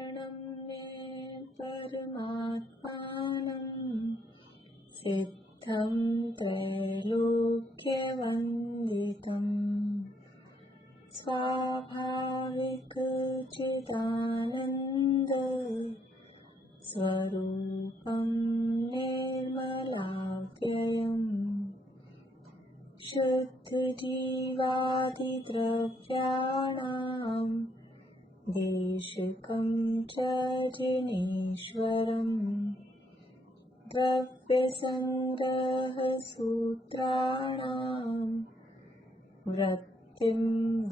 प्रणम्य परमात्मानं सिद्धं त्रैलोक्यवन्दितम् स्वाभाविकचिदानन्द स्वरूपं निर्मलाव्ययम् शुद्धजीवादिद्रव्याणां देशिकं च जिनेश्वरम् द्रव्यसङ्ग्रहसूत्राणां वृत्तिं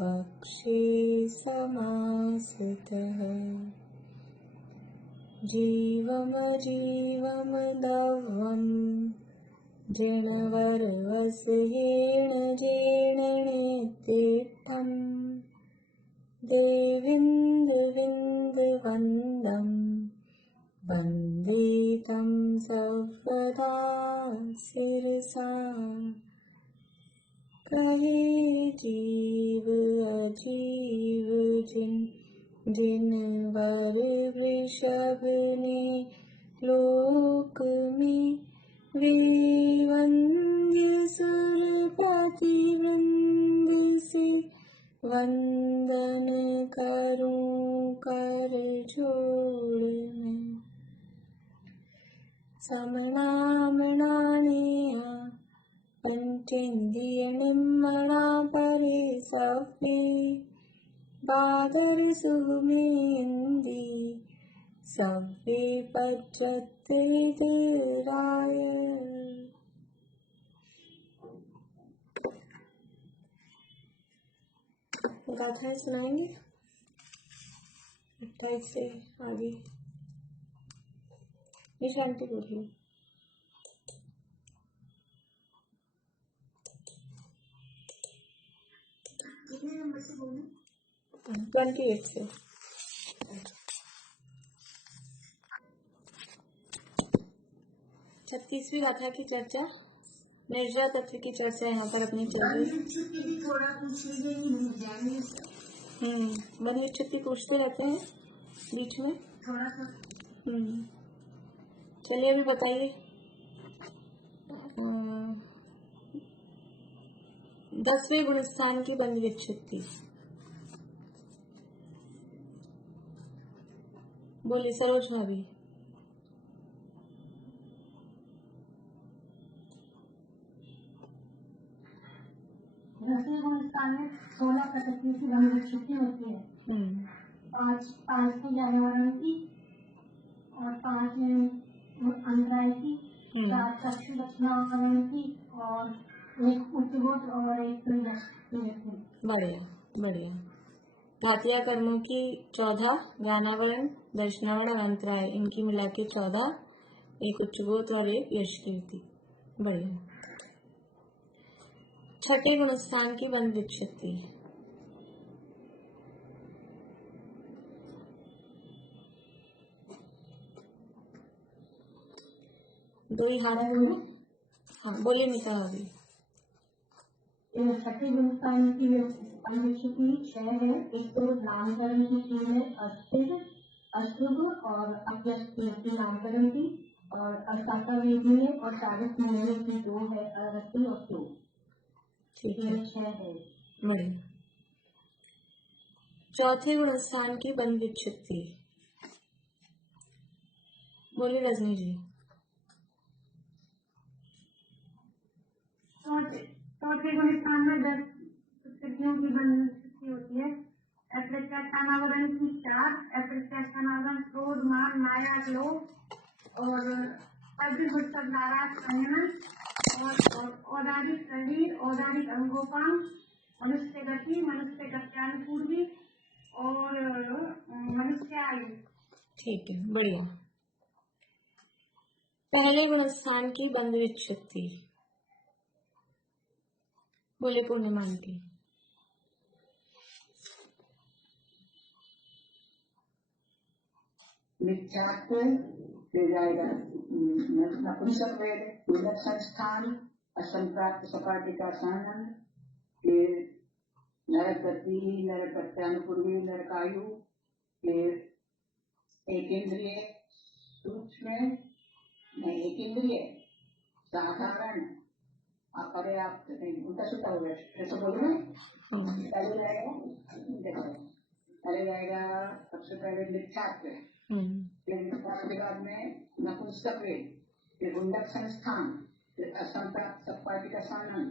वक्षे समासितः जीवमजीवमदवं दृढवरवसहेण जेणनेतीर्थं देवीन्दुविन्दुवन्दं वन्दे तं सर्वदा शिरसा कहे जीव अजीव जिनवर वृषभ ने लोक में वे वंद्य सुर प्रतिवृंद से वंदन करूं कर जोड़ में समणामणानेया पंचेन्द्रिय निम्मणा परे सवे बादर सुमेंदी सवे पज्जत विदुराय गाथाएं सुनाएंगे 28 से आगे। निशांति बोलिए। कितने नंबर से बोलूं? 28 से। छत्तीसवीं गाथा की चर्चा, निर्जरा तत्व की चर्चा यहाँ पर अपनी चल रही है। बनी छुट्टी पूछते रहते हैं बीच में थोड़ा सा। चलिए अभी बताइए 10वें गुणस्थान की बंद विच्छुत्ति। बोलिए सरोज भाभी। दसवें गुणस्थान में 16 प्रकृति की बंद विच्छुत्ति होती है। 5 की जानवरण की और 5 अंतराय की, 4 चक्षु लक्षणावरण की और एक उच्चगोत्र और एक बढ़िया बढ़िया। धातिया कर्मों की 14, ज्ञानावरण, दर्शनावरण और अंतराय, इनकी मिला के 14, एक उच्चगोत्र और एक यश कीर्ति। बढ़िया। छठे गुणस्थान की बंद विच्छुत्ति। दो ही हाथ। हाँ बोलिए निका अभी। छठे गुणस्थान की बंद विच्छुत्ति 6 है। एक तो नामकरण की 3 है, अस्थिर, अशुभ और अव्यक्त नामकरण की, और अस्ताका वेदी है और 40 महीने की 2 है, अरस्ती और 2। ठीक है, 6 है। बढ़िया। चौथे गुणस्थान की बंद विच्छुत्ति। बोलिए रजनी जी। चौथे गुणस्थान में 10 स्थितियों की बंद विच्छुत्ति होती है। अप्रत्यास्थानावरण की 4, अप्रत्यास्थानावरण क्रोध, मान, माया, लोभ और अभिभूत नाराज संयमन और औदारिक शरीर, औदारिक अंगोपांग, मनुष्य गति, मनुष्य गत्यानुपूर्वी और मनुष्य आयु। ठीक है, बढ़िया। पहले गुणस्थान की बंद विच्छुत्ति। बोले पूर्णिमान की। मिथ्यात्व, फिर जाएगा नपुंसक वेद, विलक्षण संस्थान, असंप्राप्त सपाटी का सानंद, फिर नरक गति, नरक प्रत्यानुपूर्वी, नरकायु, फिर एक इंद्रिय सूक्ष्म नहीं, एक इंद्रिय साधारण अपर्याप्त नहीं, उल्टा सुल्टा हो गया, फिर से बोलो ना। पहले जाएगा, देखो पहले जाएगा सबसे पहले मिथ्यात्व, फिर मिथ्यात्व के बाद में नपुंसक, फिर गुंडक संस्थान, फिर असंप्राप्त सपाटी का सानन,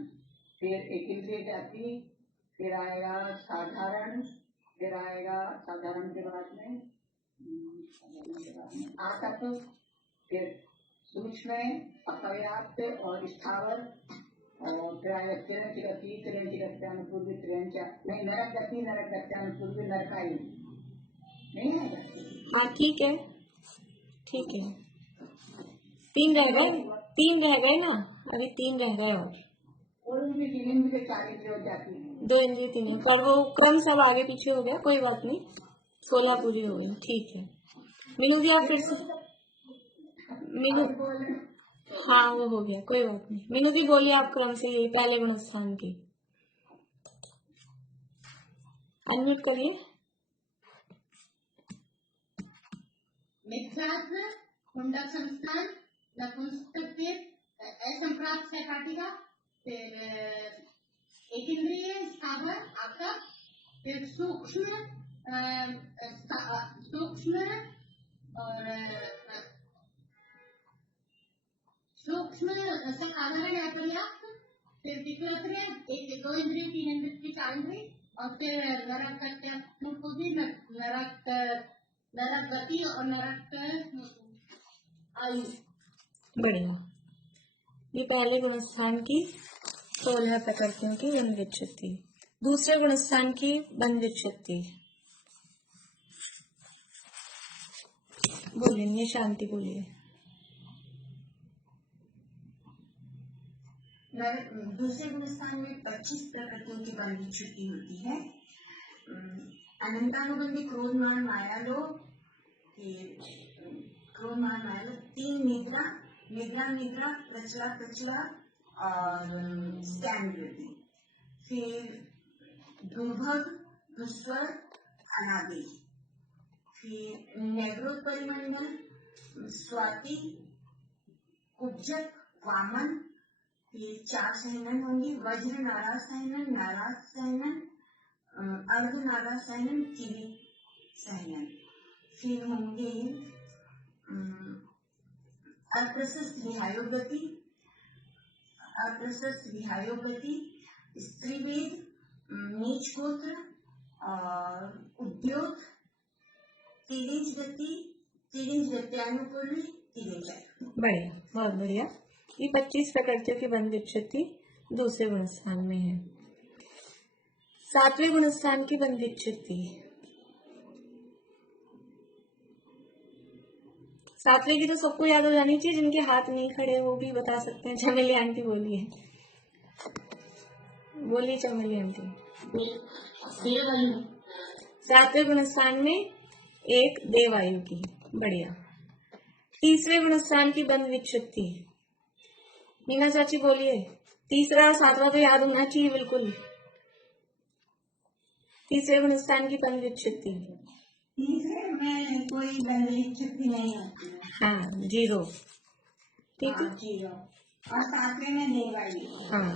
फिर एक इंद्रिय जाति, फिर आएगा साधारण, फिर आएगा साधारण के बाद में आतत्व, फिर सूक्ष्म अपर्याप्त और स्थावर, और फिर आएगा तिरंच गति, तिरंच गत्यानुपूर्वी, तिरंच नहीं नरक गति, नरक गत्यानुपूर्वी, नरकायु नहीं आएगा। हाँ ठीक है, ठीक है। 3 रह गए ना, अभी 3 रह गए और उनकी 3 इंद्रिय 4 इंद्रिय हो जाती है, 2 इंद्रिय 3, पर वो क्रम सब आगे पीछे हो गया, कोई बात नहीं, 16 पूरी हो गई। ठीक है मीनू जी, आप फिर से मीनू, हाँ वो हो गया, कोई बात नहीं। मीनू जी बोलिए आप क्रम से, यही पहले गुणस्थान की अनम्यूट करिए। मिथ्यात्व, कुंडक संस्थान, नपुंसक, असंप्राप्त सपाटिका, फिर एक इंद्रिय स्थावर आतप, फिर सूक्ष्म और सूक्ष्म साधारण अपर्याप्त, फिर विकल्पनीय, एक 2 इंद्रिय 3 इंद्रिय 4 इंद्रिय, और फिर नरक गति, नरक गति और नरक आयु। बढ़िया। ये पहले गुणस्थान की 16 प्रकृतियों की बंध विच्छित्ति, दूसरे गुणस्थान की बंध विच्छित्ति। बोलिए, शांति बोलिए। दूसरे गुणस्थान में 25 प्रकृतियों की बंध विच्छित्ति होती है। अनंतानुबंधी क्रोध मान माया लोभ, क्रोध मान माया लोभ, 3 निद्रा, निद्रा प्रचला और स्कैंडिलिटी, फिर दुर्भग, दुस्वर, अनादि, फिर नेग्रोध परिमंडल, स्वाति, कुब्जक, वामन, ये 4 सहनन होंगी। वज्र नाराज सहनन, अर्ध नाराज सहनन, किरी सहनन। फिर होंगे अप्रशस्त विहायोगति, स्त्रीवेद, नीच गोत्र और उद्योग, तिरिंज गत्यानुकूली, बढ़िया, बहुत बढ़िया। ये 25 प्रकृतियों की बंध विच्छित्ति दूसरे गुणस्थान में है। 7वें गुणस्थान की बंध विच्छित्ति, 7वें की तो सबको याद हो जानी चाहिए, जिनके हाथ नहीं खड़े वो भी बता सकते हैं। चमेली आंटी बोलिए, चमेली आंटी। 7वें गुणस्थान में 1 देवायु की, बढ़िया। तीसरे गुणस्थान की बंध विच्छित्ति, मीना चाची बोलिए। तीसरा और 7वां तो याद होना चाहिए बिल्कुल। तीसरे गुणस्थान की बंध विच्छित्ति, तीसरे में कोई बंध विच्छित्ति नहीं होती। हाँ 0, ठीक है 0, और 7वें में देवायु। हाँ,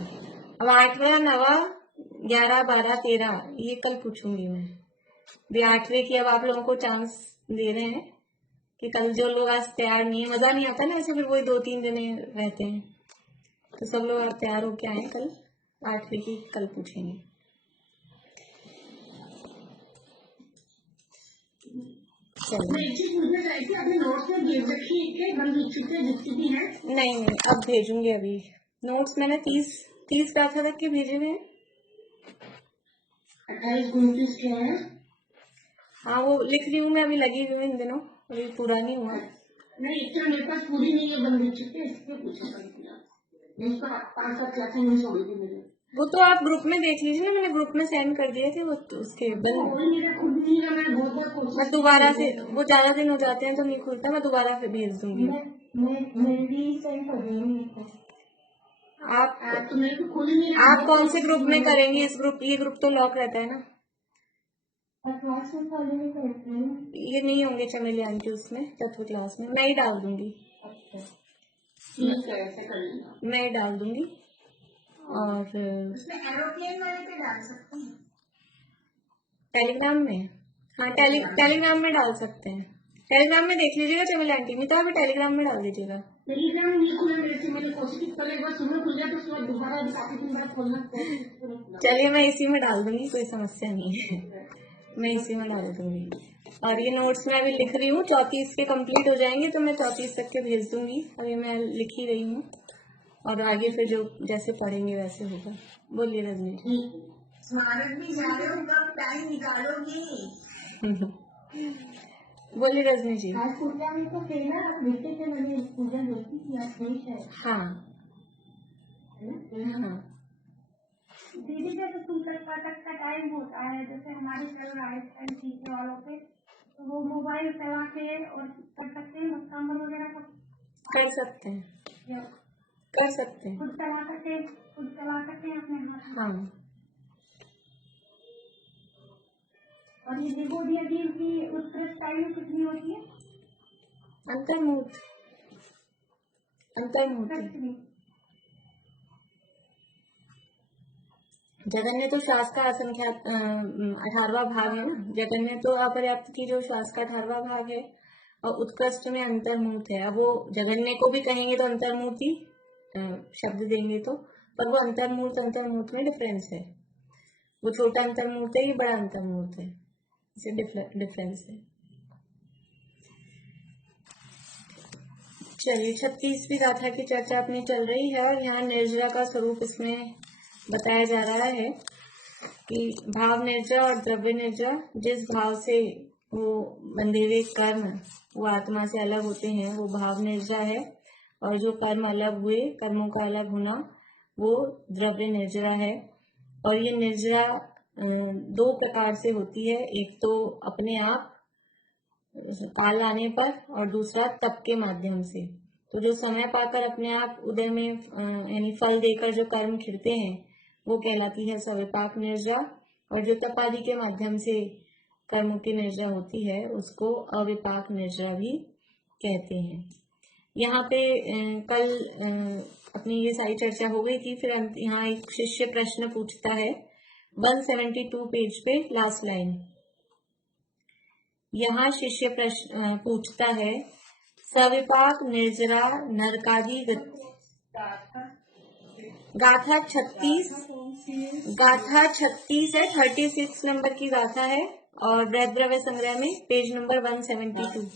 अब 8वां 9वां 11 12 13 ये कल पूछूंगी मैं। भी 8वें की अब आप लोगों को चांस दे रहे हैं कि कल जो लोग आज तैयार नहीं है, मजा नहीं आता ना ऐसे, फिर वही 2-3 जने रहते हैं, तो सब लोग आप तैयार होके आए। कल 8वें की कल पूछेंगे। नहीं, अब भेजूंगी। अभी नोट्स मैंने 30 प्राथा तक के भेजे हुए हैं। 28-29 के हैं। हाँ वो लिख रही हूँ मैं, अभी लगी हुई हूँ इन दिनों, अभी पूरा नहीं हुआ। नहीं, इतना मेरे पास पूरी नहीं है बंद विच्छित्ति, इसलिए पूछा नहीं तो 5-7 क्लासें मिस हो गई थी मेरे। वो तो आप ग्रुप में देख लीजिए ना, मैंने ग्रुप में सेंड कर दिए थे वो, तो उसके मैं दोबारा से, वो ज्यादा दिन हो जाते हैं तो नहीं खुलता, मैं दोबारा फिर भेज दूंगी। आप कौन से ग्रुप में करेंगे? ये ग्रुप तो लॉक रहता है ना। ये नहीं होंगे चमेलियान के उसमें तत्व क्लास में, मैं ही डाल दूंगी। ठीक है, ऐसे कर लेना। मैं ही डाल दूंगी। और उसमें एरोप्लेन वाले पे डाल सकते हैं। टेलीग्राम में, हाँ टेलीग्राम में डाल सकते हैं। टेलीग्राम में देख लीजिएगा चमेली आंटी, नहीं तो आप टेलीग्राम में डाल दीजिएगा। टेलीग्राम नहीं खुला मेरे से, मैंने कोशिश की पहले एक बार सुबह खुल गया तो उसके बाद दोबारा अभी काफी दिन बाद खोलना कोशिश। चलिए मैं इसी में डाल दूंगी, कोई समस्या नहीं है, मैं इसी में डाल दूंगी। और ये नोट्स मैं अभी लिख रही हूँ, 34 के कंप्लीट हो जाएंगे तो मैं 34 तक के भेज दूंगी। अभी मैं लिख ही रही हूँ और आगे फिर जो जैसे पढ़ेंगे वैसे होगा। बोलिए रजनी जी। स्मारक भी जा रहे हो, कब टाइम निकालोगी? बोलिए रजनी जी। आज पूजा में तो कहना बेटे से मैंने पूजा देखी थी, आज देश है हाँ ना? हाँ दीदी का तो सूचक पाठक का टाइम होता है, जैसे हमारे चल रहा है टीचर वालों पे, तो वो मोबाइल चला के और कर सकते हैं, नंबर वगैरह कर सकते हैं, या कर सकते हैं। खुद चला सकते हैं अपने हाथ में। हाँ और ये देखो यदि की उत्कृष्ट टाइम कितनी होती है? अंतर्मुहूर्त, अंतर्मुहूर्त। जगन्य तो श्वास का असंख्यात 18वां भाग है ना। जगन्य तो अपर्याप्त की जो श्वास का 18वां भाग है, और उत्कृष्ट में अंतर्मुहूर्त है। अब वो जगन्य को भी कहेंगे तो अंतर्मुहूर्त ही शब्द देंगे तो, पर वो अंतर्मुहूर्त में डिफरेंस है। वो छोटा अंतर्मुहूर्त है, ये बड़ा अंतर्मुहूर्त है, इसे डिफरेंस है। चलिए 36वीं गाथा की चर्चा अपनी चल रही है और यहाँ निर्जरा का स्वरूप इसमें बताया जा रहा है कि भाव निर्जरा और द्रव्य निर्जरा, जिस भाव से वो बंधे हुए कर्म वो आत्मा से अलग होते हैं वो भाव निर्जरा है, और जो कर्म अलग हुए, कर्मों का अलग होना, वो द्रव्य निर्जरा है। और ये निर्जरा दो प्रकार से होती है, एक तो अपने आप काल आने पर और दूसरा तप के माध्यम से। तो जो समय पाकर अपने आप उदय में यानी फल देकर जो कर्म खिलते हैं वो कहलाती है सविपाक निर्जरा, और जो तप आदि के माध्यम से कर्मों की निर्जरा होती है उसको अविपाक निर्जरा भी कहते हैं। यहाँ पे कल अपनी ये सारी चर्चा हो गई थी। फिर यहाँ एक शिष्य प्रश्न पूछता है 172 पेज पे लास्ट लाइन। यहाँ शिष्य प्रश्न पूछता है सविपाक निर्जरा नरकादि गाथा 36 है, 36 नंबर की गाथा है और वृद्ध द्रव्य संग्रह में पेज नंबर 172।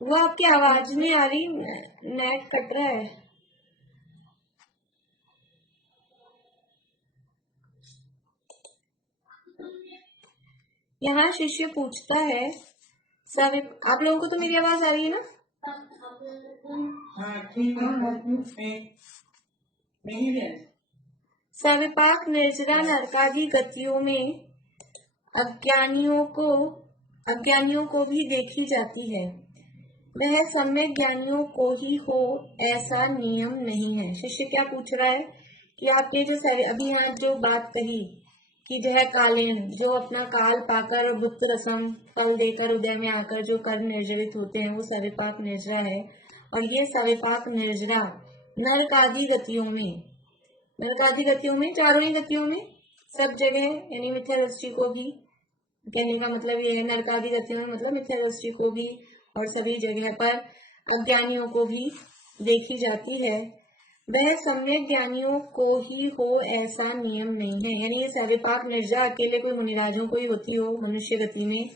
वो आपकी आवाज नहीं आ रही, नेट कट रहा है। यहाँ शिष्य पूछता है आप लोगों को तो मेरी आवाज आ रही है ना? सविपाक निर्जरा नरकादि गतियों में अज्ञानियों को भी देखी जाती है। वह सम्यक ज्ञानियों को ही हो ऐसा नियम नहीं है। शिष्य क्या पूछ रहा है कि आपने जो अभी यहाँ जो बात कही कि जो है कालीन, जो अपना काल पाकर बुद्ध रसम फल देकर उदय में आकर जो कर्म निर्जरित होते हैं वो सविपाक निर्जरा है। और ये सविपाक निर्जरा नरकादि गतियों में चारों ही गतियों में सब जगह, यानी मिथ्या दृष्टि को भी, कहने का मतलब ये है नरकादि गतियों में मतलब मिथ्या दृष्टि को भी और सभी जगह पर अज्ञानियों को भी देखी जाती है। वह सम्यक ज्ञानियों को ही हो ऐसा नियम नहीं है। यानी ये सविपाक निर्जरा अकेले कोई मुनिराजों को ही होती हो, मनुष्य गति में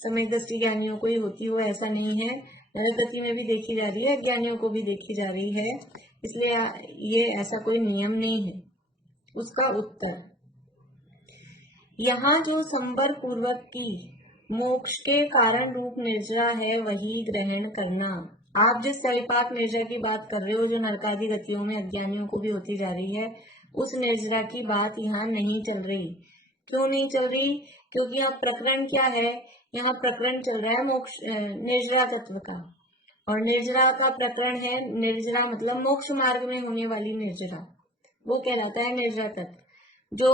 सम्यक दृष्टि ज्ञानियों को ही होती हो ऐसा नहीं है। नरक गति में भी देखी जा रही है, अज्ञानियों को भी देखी जा रही है, इसलिए ये ऐसा कोई नियम नहीं है। उसका उत्तर, यहाँ जो संबर पूर्वक की मोक्ष के कारण रूप निर्जरा है वही ग्रहण करना। आप जिस सविपाक निर्जरा की बात कर रहे हो जो नरकादि गतियों में अज्ञानियों को भी होती जा रही है, उस निर्जरा की बात यहाँ नहीं चल रही। क्यों नहीं चल रही? क्योंकि यहाँ प्रकरण क्या है, यहाँ प्रकरण चल रहा है मोक्ष निर्जरा तत्व का, और निर्जरा का प्रकरण है, निर्जरा मतलब मोक्ष मार्ग में होने वाली निर्जरा, वो कहलाता है निर्जरा तत्व। जो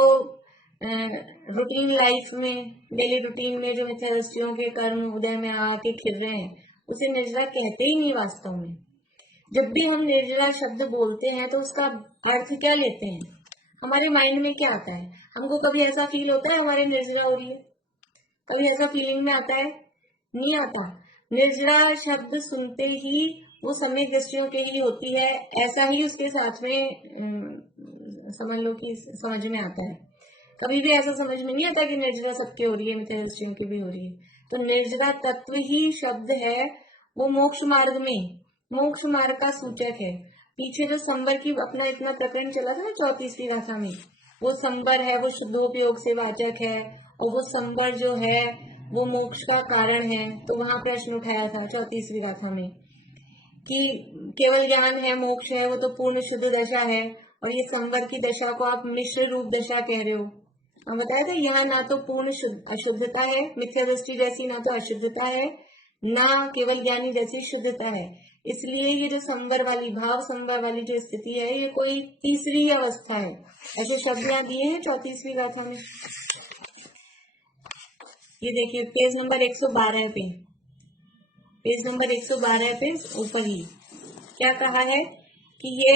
रूटीन लाइफ में, डेली रूटीन में जो मिथ्या दृष्टियों के कर्म उदय में आके खिल रहे हैं, उसे निर्जरा कहते ही नहीं वास्तव में। जब भी हम निर्जरा शब्द बोलते हैं तो उसका अर्थ क्या लेते हैं, हमारे माइंड में क्या आता है? हमको कभी ऐसा फील होता है हमारे निर्जरा हो रही है? कभी ऐसा फीलिंग में आता है? नहीं आता। निर्जरा शब्द सुनते ही वो सम्यक दृष्टियों के ही होती है, ऐसा ही उसके साथ में समझ लो कि समझ में आता है। कभी भी ऐसा समझ में नहीं आता कि निर्जरा सबके हो रही है, मिथ्या दृष्टियों की भी हो रही है। तो निर्जरा तत्व ही शब्द है, वो मोक्ष मार्ग में, मोक्ष मार्ग का सूचक है। पीछे जो संवर की अपना इतना प्रकरण चला था ना 34वीं गाथा में, वो संवर है, वो शुद्धोपयोग से वाचक है, और वो संवर जो है वो मोक्ष का कारण है। तो वहां प्रश्न उठाया था 34वीं गाथा में कि केवल ज्ञान है, मोक्ष है, वो तो पूर्ण शुद्ध दशा है, और ये संवर की दशा को आप मिश्र रूप दशा कह रहे हो। हम बताया था यहाँ ना तो पूर्ण अशुद्धता है मिथ्या दृष्टि जैसी, ना तो अशुद्धता है, ना केवल ज्ञानी जैसी शुद्धता है। इसलिए ये जो संवर वाली, भाव संवर वाली जो स्थिति है, ये कोई तीसरी अवस्था है। ऐसे शब्द यहाँ दिए हैं 34वीं गाथा में। ये देखिए पेज नंबर 112 पे, पेज नंबर 112 पे ऊपर ही क्या कहा है कि ये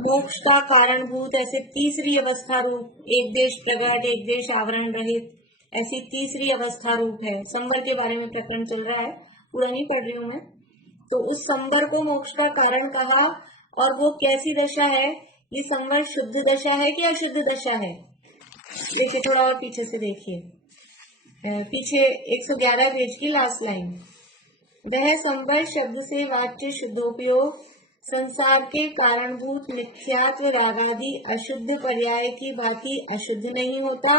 मोक्ष का कारणभूत ऐसे तीसरी अवस्था रूप, एक देश प्रगट एक देश आवरण रहित, ऐसी तीसरी अवस्था रूप है। संवर के बारे में प्रकरण चल रहा है, पूरा नहीं पढ़ रही हूं मैं। तो उस संवर को मोक्ष का कारण कहा, और वो कैसी दशा है? ये संवर शुद्ध दशा है कि अशुद्ध दशा है? देखिए थोड़ा और पीछे से देखिए, पीछे 111 पेज की लास्ट लाइन, वह संवर शब्द से वाच्य शुद्धोपयोग संसार के कारणभूत मिथ्यात्व रागादि अशुद्ध पर्याय की भांति अशुद्ध नहीं होता,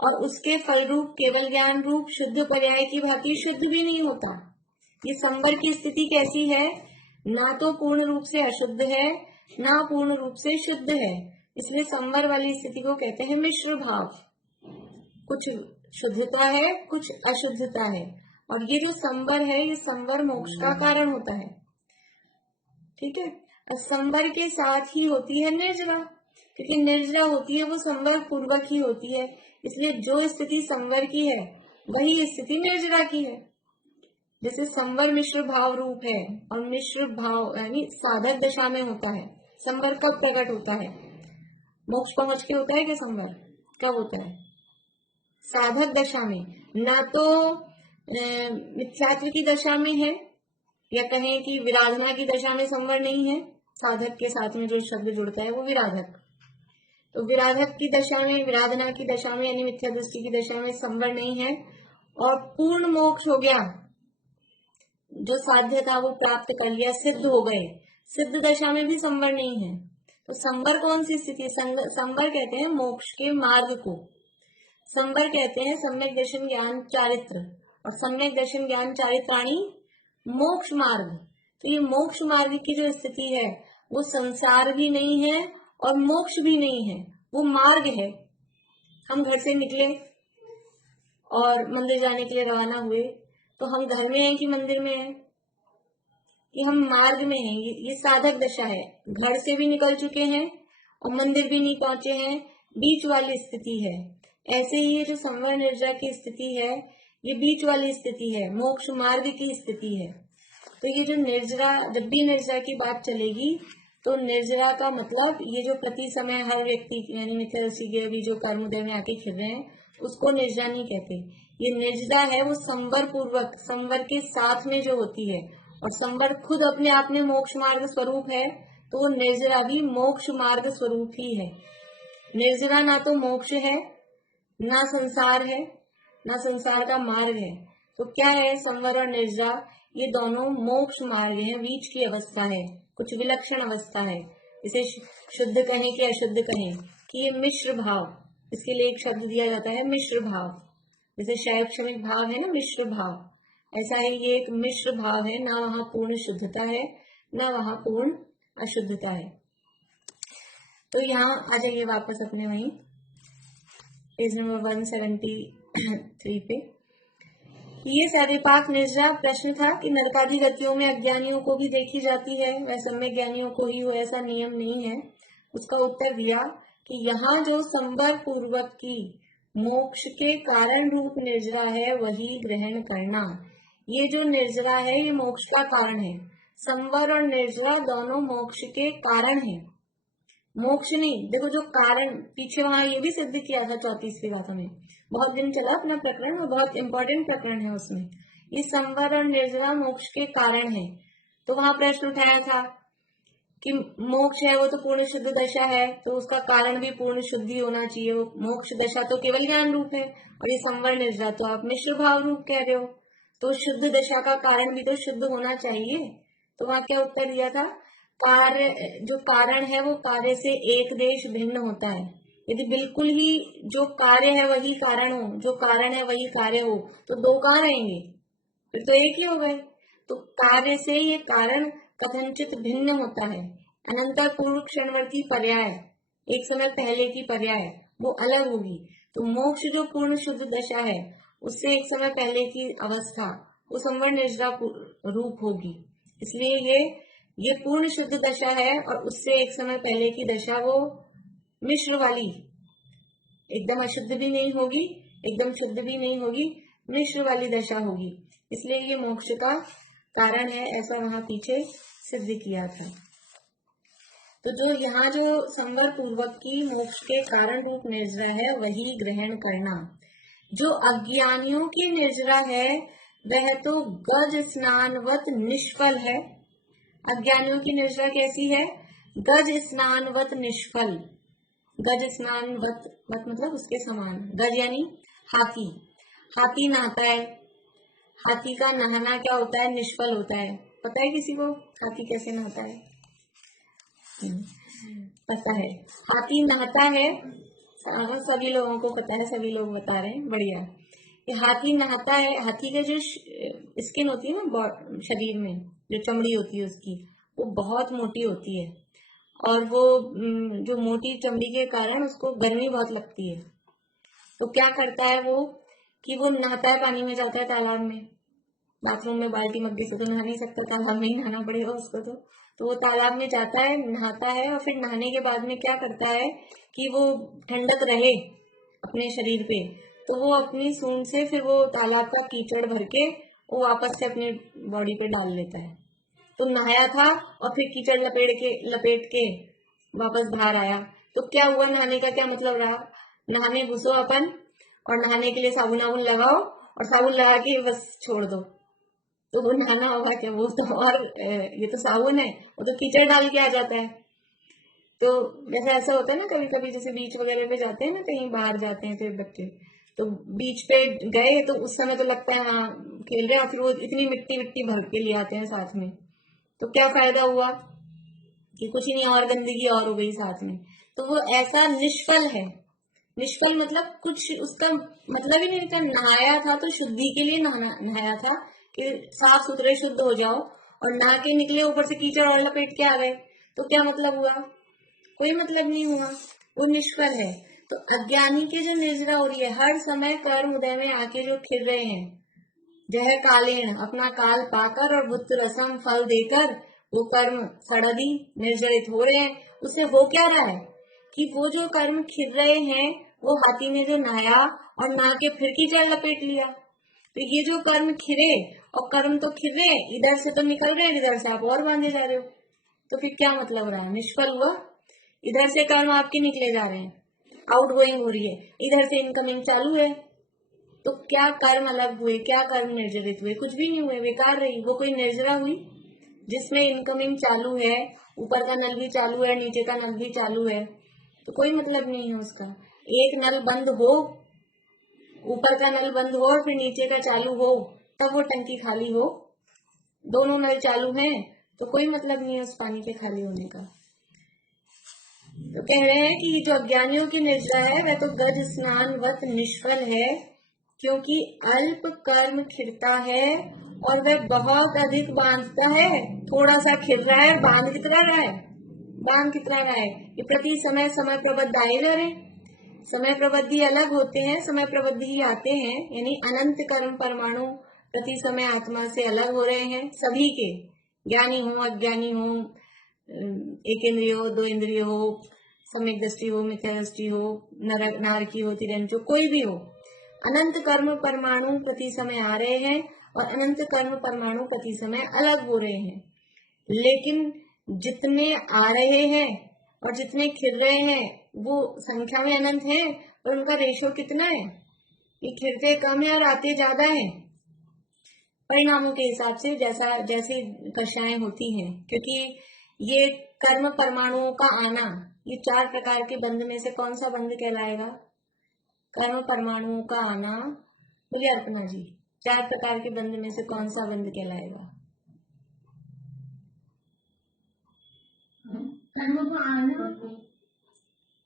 और उसके फल रूप केवल ज्ञान रूप शुद्ध पर्याय की भांति शुद्ध भी नहीं होता। ये संवर की स्थिति कैसी है? ना तो पूर्ण रूप से अशुद्ध है, ना पूर्ण रूप से शुद्ध है। इसलिए संवर वाली स्थिति को कहते हैं मिश्र भाव। कुछ शुद्धता है, कुछ अशुद्धता है, और ये जो संवर है, ये संवर मोक्ष का कारण होता है। ठीक है, संवर के साथ ही होती है निर्जरा, क्योंकि निर्जरा होती है वो संवर पूर्वक ही होती है। इसलिए जो स्थिति संवर की है वही स्थिति निर्जरा की है। जैसे संवर मिश्र भाव रूप है, और मिश्र भाव यानी साधक दशा में होता है। संवर कब प्रकट होता है? मोक्ष पहुंच के होता है कि संवर कब होता है? साधक दशा में। ना तो मिथ्यात्व की दशा में है, या कहें कि विराधना की दशा में संवर नहीं है। साधक के साथ में जो शब्द जुड़ता है वो विराधक। तो विराधक की दशा में, विराधना की दशा में यानी मिथ्या दृष्टि की दशा में संवर नहीं है, और पूर्ण मोक्ष हो गया, जो साध्य था वो प्राप्त कर लिया, सिद्ध हो गए, सिद्ध दशा में भी संवर नहीं है। तो संवर कौन सी स्थिति? संवर कहते हैं मोक्ष के मार्ग को। संवर कहते हैं सम्यक दर्शन ज्ञान चारित्र, और सम्यक दर्शन ज्ञान चारित्राणी मोक्ष मार्ग। तो ये मोक्ष मार्ग की जो स्थिति है वो संसार भी नहीं है और मोक्ष भी नहीं है, वो मार्ग है। हम घर से निकले और मंदिर जाने के लिए रवाना हुए, तो हम घर में हैं कि मंदिर में हैं? कि हम मार्ग में हैं। ये साधक दशा है। घर से भी निकल चुके हैं और मंदिर भी नहीं पहुंचे हैं, बीच वाली स्थिति है। ऐसे ही ये जो संवर निर्जरा की स्थिति है, ये बीच वाली स्थिति है, मोक्ष मार्ग की स्थिति है। तो ये जो निर्जरा, जब भी निर्जरा की बात चलेगी तो निर्जरा का मतलब ये जो प्रति समय हर व्यक्ति यानी मिथ्या दृष्टि के भी जो कर्म उदय में आके खिल रहे हैं, उसको निर्जरा नहीं कहते। ये निर्जरा है वो संवर पूर्वक, संवर के साथ में जो होती है, और संवर खुद अपने आप में मोक्ष मार्ग स्वरूप है, तो वो निर्जरा भी मोक्ष मार्ग स्वरूप ही है। निर्जरा ना तो मोक्ष है, ना संसार है, ना संसार का मार्ग है। तो क्या है संवर और निर्जरा? ये दोनों मोक्ष मार्ग है, बीच की अवस्था है, कुछ विलक्षण अवस्था है। इसे शुद्ध कहें कि अशुद्ध कहें, कि ये मिश्र भाव, इसके लिए एक शब्द दिया जाता है मिश्र भाव। जैसे शैव क्षमिक भाव है ना, मिश्र भाव, ऐसा है ये एक मिश्र भाव है। ना वहां पूर्ण शुद्धता है, ना वहां पूर्ण अशुद्धता है। तो यहाँ आ जाइए वापस अपने वहीं पेज नंबर 173 पे। ये सर्विपाक निर्जरा प्रश्न था कि नरकादि गतियों में अज्ञानियों को भी देखी जाती है, वह सम्यक ज्ञानियों को ही हो ऐसा नियम नहीं है। उसका उत्तर दिया कि यहाँ जो संवर पूर्वक की मोक्ष के कारण रूप निर्जरा है वही ग्रहण करना। ये जो निर्जरा है ये मोक्ष का कारण है। संवर और निर्जरा दोनों मोक्ष के कारण है, मोक्ष नहीं। देखो जो कारण, पीछे वहां ये भी सिद्ध किया था 34वीं गाथा में, बहुत दिन चला अपना प्रकरण और बहुत इंपॉर्टेंट प्रकरण है उसमें। ये संवर और निर्जरा मोक्ष के कारण है। तो वहां प्रश्न उठाया था कि मोक्ष है वो तो पूर्ण शुद्ध दशा है, तो उसका कारण भी पूर्ण शुद्धि होना चाहिए। वो मोक्ष दशा तो केवल ज्ञान रूप है और ये संवर निर्जरा तो आप मिश्र भाव रूप कह रहे हो, तो शुद्ध दशा का कारण भी तो शुद्ध होना चाहिए। तो वहां क्या उत्तर दिया था, कार्य जो कारण है वो कार्य से एक देश भिन्न होता है। यदि बिल्कुल ही जो कार्य है वही कारण हो, जो कारण है वही कार्य हो, तो दो कहाँ रहेंगे, फिर तो एक ही हो गए। तो कार्य से ये कारण कथनचित भिन्न होता है। अनंतर पूर्व क्षणवर्ती पर्याय, एक समय पहले की पर्याय, वो अलग होगी। तो मोक्ष जो पूर्ण शुद्ध दशा है उससे एक समय पहले की अवस्था वो संवर निर्जरा रूप होगी। इसलिए ये पूर्ण शुद्ध दशा है और उससे एक समय पहले की दशा वो मिश्र वाली, एकदम अशुद्ध भी नहीं होगी एकदम शुद्ध भी नहीं होगी, मिश्र वाली दशा होगी। इसलिए ये मोक्ष का कारण है, ऐसा वहां पीछे सिद्ध किया था। तो जो यहाँ जो संवर पूर्वक की मोक्ष के कारण रूप निर्जरा है वही ग्रहण करना। जो अज्ञानियों की निर्जरा है वह तो गज स्नानवत निष्फल है। अज्ञानियों की निर्जरा कैसी है, गज स्नानवत निष्फल। गज स्नानवत मतलब उसके समान, गज यानी हाथी, हाथी नहाता है, हाथी का नहाना क्या होता है, निष्फल होता है। पता है किसी को हाथी कैसे नहाता है? पता है, हाथी नहाता है, सभी लोगों को पता है, सभी लोग बता रहे हैं, बढ़िया। ये हाथी नहाता है, हाथी का जो स्किन होती है ना शरीर में, जो चमड़ी होती है उसकी, वो बहुत मोटी होती है और वो जो मोटी चमड़ी के कारण उसको गर्मी बहुत लगती है। तो क्या करता है वो कि वो नहाता है, पानी में जाता है, तालाब में, बाथरूम में बाल्टी मग्गे से तो नहा नहीं सकता, तालाब में ही नहाना पड़ेगा उसको। तो वो तालाब में जाता है, नहाता है और फिर नहाने के बाद में क्या करता है कि वो ठंडक रहे अपने शरीर पे, तो वो अपनी सूंड से फिर वो तालाब का कीचड़ भर के वो वापस से अपने बॉडी पे डाल लेता है। तो नहाया था और फिर कीचड़ लपेट के वापस बाहर आया, तो क्या हुआ, नहाने का क्या मतलब रहा, नहाने घुसो अपन और नहाने के लिए साबुन वाबुन लगाओ और साबुन लगा के बस छोड़ दो, तो वो नहाना होगा क्या? वो तो, और ये तो साबुन है, वो तो कीचड़ डाल के आ जाता है। तो वैसे ऐसा होता है ना कभी कभी, जैसे बीच वगैरह पे जाते हैं ना, कहीं बाहर जाते हैं फिर बच्चे, तो बीच पे गए तो उस समय तो लगता है हाँ खेल रहे हैं, और फिर वो इतनी मिट्टी भर के ले आते हैं साथ में, तो क्या फायदा हुआ कि कुछ ही नहीं, और गंदगी और हो गई साथ में। तो वो ऐसा निष्फल है। निष्फल मतलब कुछ उसका मतलब ही नहीं था। नहाया था तो शुद्धि के लिए नहाया था कि साफ सुथरे शुद्ध हो जाओ, और नहा के निकले ऊपर से कीचड़ और लपेट के आ गए, तो क्या मतलब हुआ? कोई मतलब नहीं हुआ, वो निष्फल है। तो अज्ञानी की जो निर्जरा हो रही है, हर समय कर्म उदय में आके जो खिर रहे हैं, जह कालेण, अपना काल पाकर और बुद्ध रसम फल देकर वो कर्म सड़दी निर्जरित हो रहे हैं। उससे हो क्या रहा है कि वो जो कर्म खिर रहे हैं, वो हाथी ने जो नहाया और नहा के फिर कीचड़ लपेट लिया, तो ये जो कर्म खिरे, और कर्म तो खिर रहे, इधर से तो निकल रहे, इधर से आप और बांधे जा रहे हो, तो फिर क्या मतलब रहा? निष्फल हुआ। इधर से कर्म आपके निकले जा रहे हैं, आउट गोइंग हो रही है, इधर से इनकमिंग चालू है, तो क्या कर्म अलग हुए, क्या कर्म निर्जरित हुए? कुछ भी नहीं हुए, बेकार रही। वो कोई निर्जरा हुई जिसमें इनकमिंग चालू है, ऊपर का नल भी चालू है, नीचे का नल भी चालू है, तो कोई मतलब नहीं है उसका। एक नल बंद हो, ऊपर का नल बंद हो और फिर नीचे का चालू हो, तब वो टंकी खाली हो। दोनों नल चालू हैं तो कोई मतलब नहीं है उस पानी के खाली होने का। तो कह रहे हैं कि जो अज्ञानियों की निर्जरा है वह तो गज स्नानवत निष्फल है, क्योंकि अल्प कर्म खिरता है और वह बहुत अधिक बांधता है। थोड़ा सा खिर रहा है, बांध कितना रहा है, बांध कितना रहा है, ये प्रति समय समय प्रबद्ध आए जा रहे। समय प्रबद्धि अलग होते हैं, समय प्रबद्धि ही आते हैं, यानी अनंत कर्म परमाणु प्रति समय आत्मा से अलग हो रहे हैं, सभी के, ज्ञानी हो अज्ञानी हो, एक इंद्रिय हो दो इंद्रिय हो, सम्यक दृष्टि हो मिथ्या दृष्टि हो, नारकी हो तिरंज हो, कोई भी हो, अनंत कर्म परमाणु प्रति समय आ रहे हैं और अनंत कर्म परमाणु प्रति समय अलग हो रहे हैं। लेकिन जितने आ रहे हैं और जितने खिल रहे हैं वो संख्या में अनंत है, और उनका रेशो कितना है, ये खिलते कम है और आते ज्यादा है, परिणामों के हिसाब से, जैसे कक्षाएं होती हैं। क्योंकि ये कर्म परमाणुओं का आना, ये 4 प्रकार के बंध में से कौन सा बंध कहलाएगा? कर्म परमाणुओं का आना, बोलिए अर्पणा जी, 4 प्रकार के बंध में से कौन सा बंध कहलाएगा?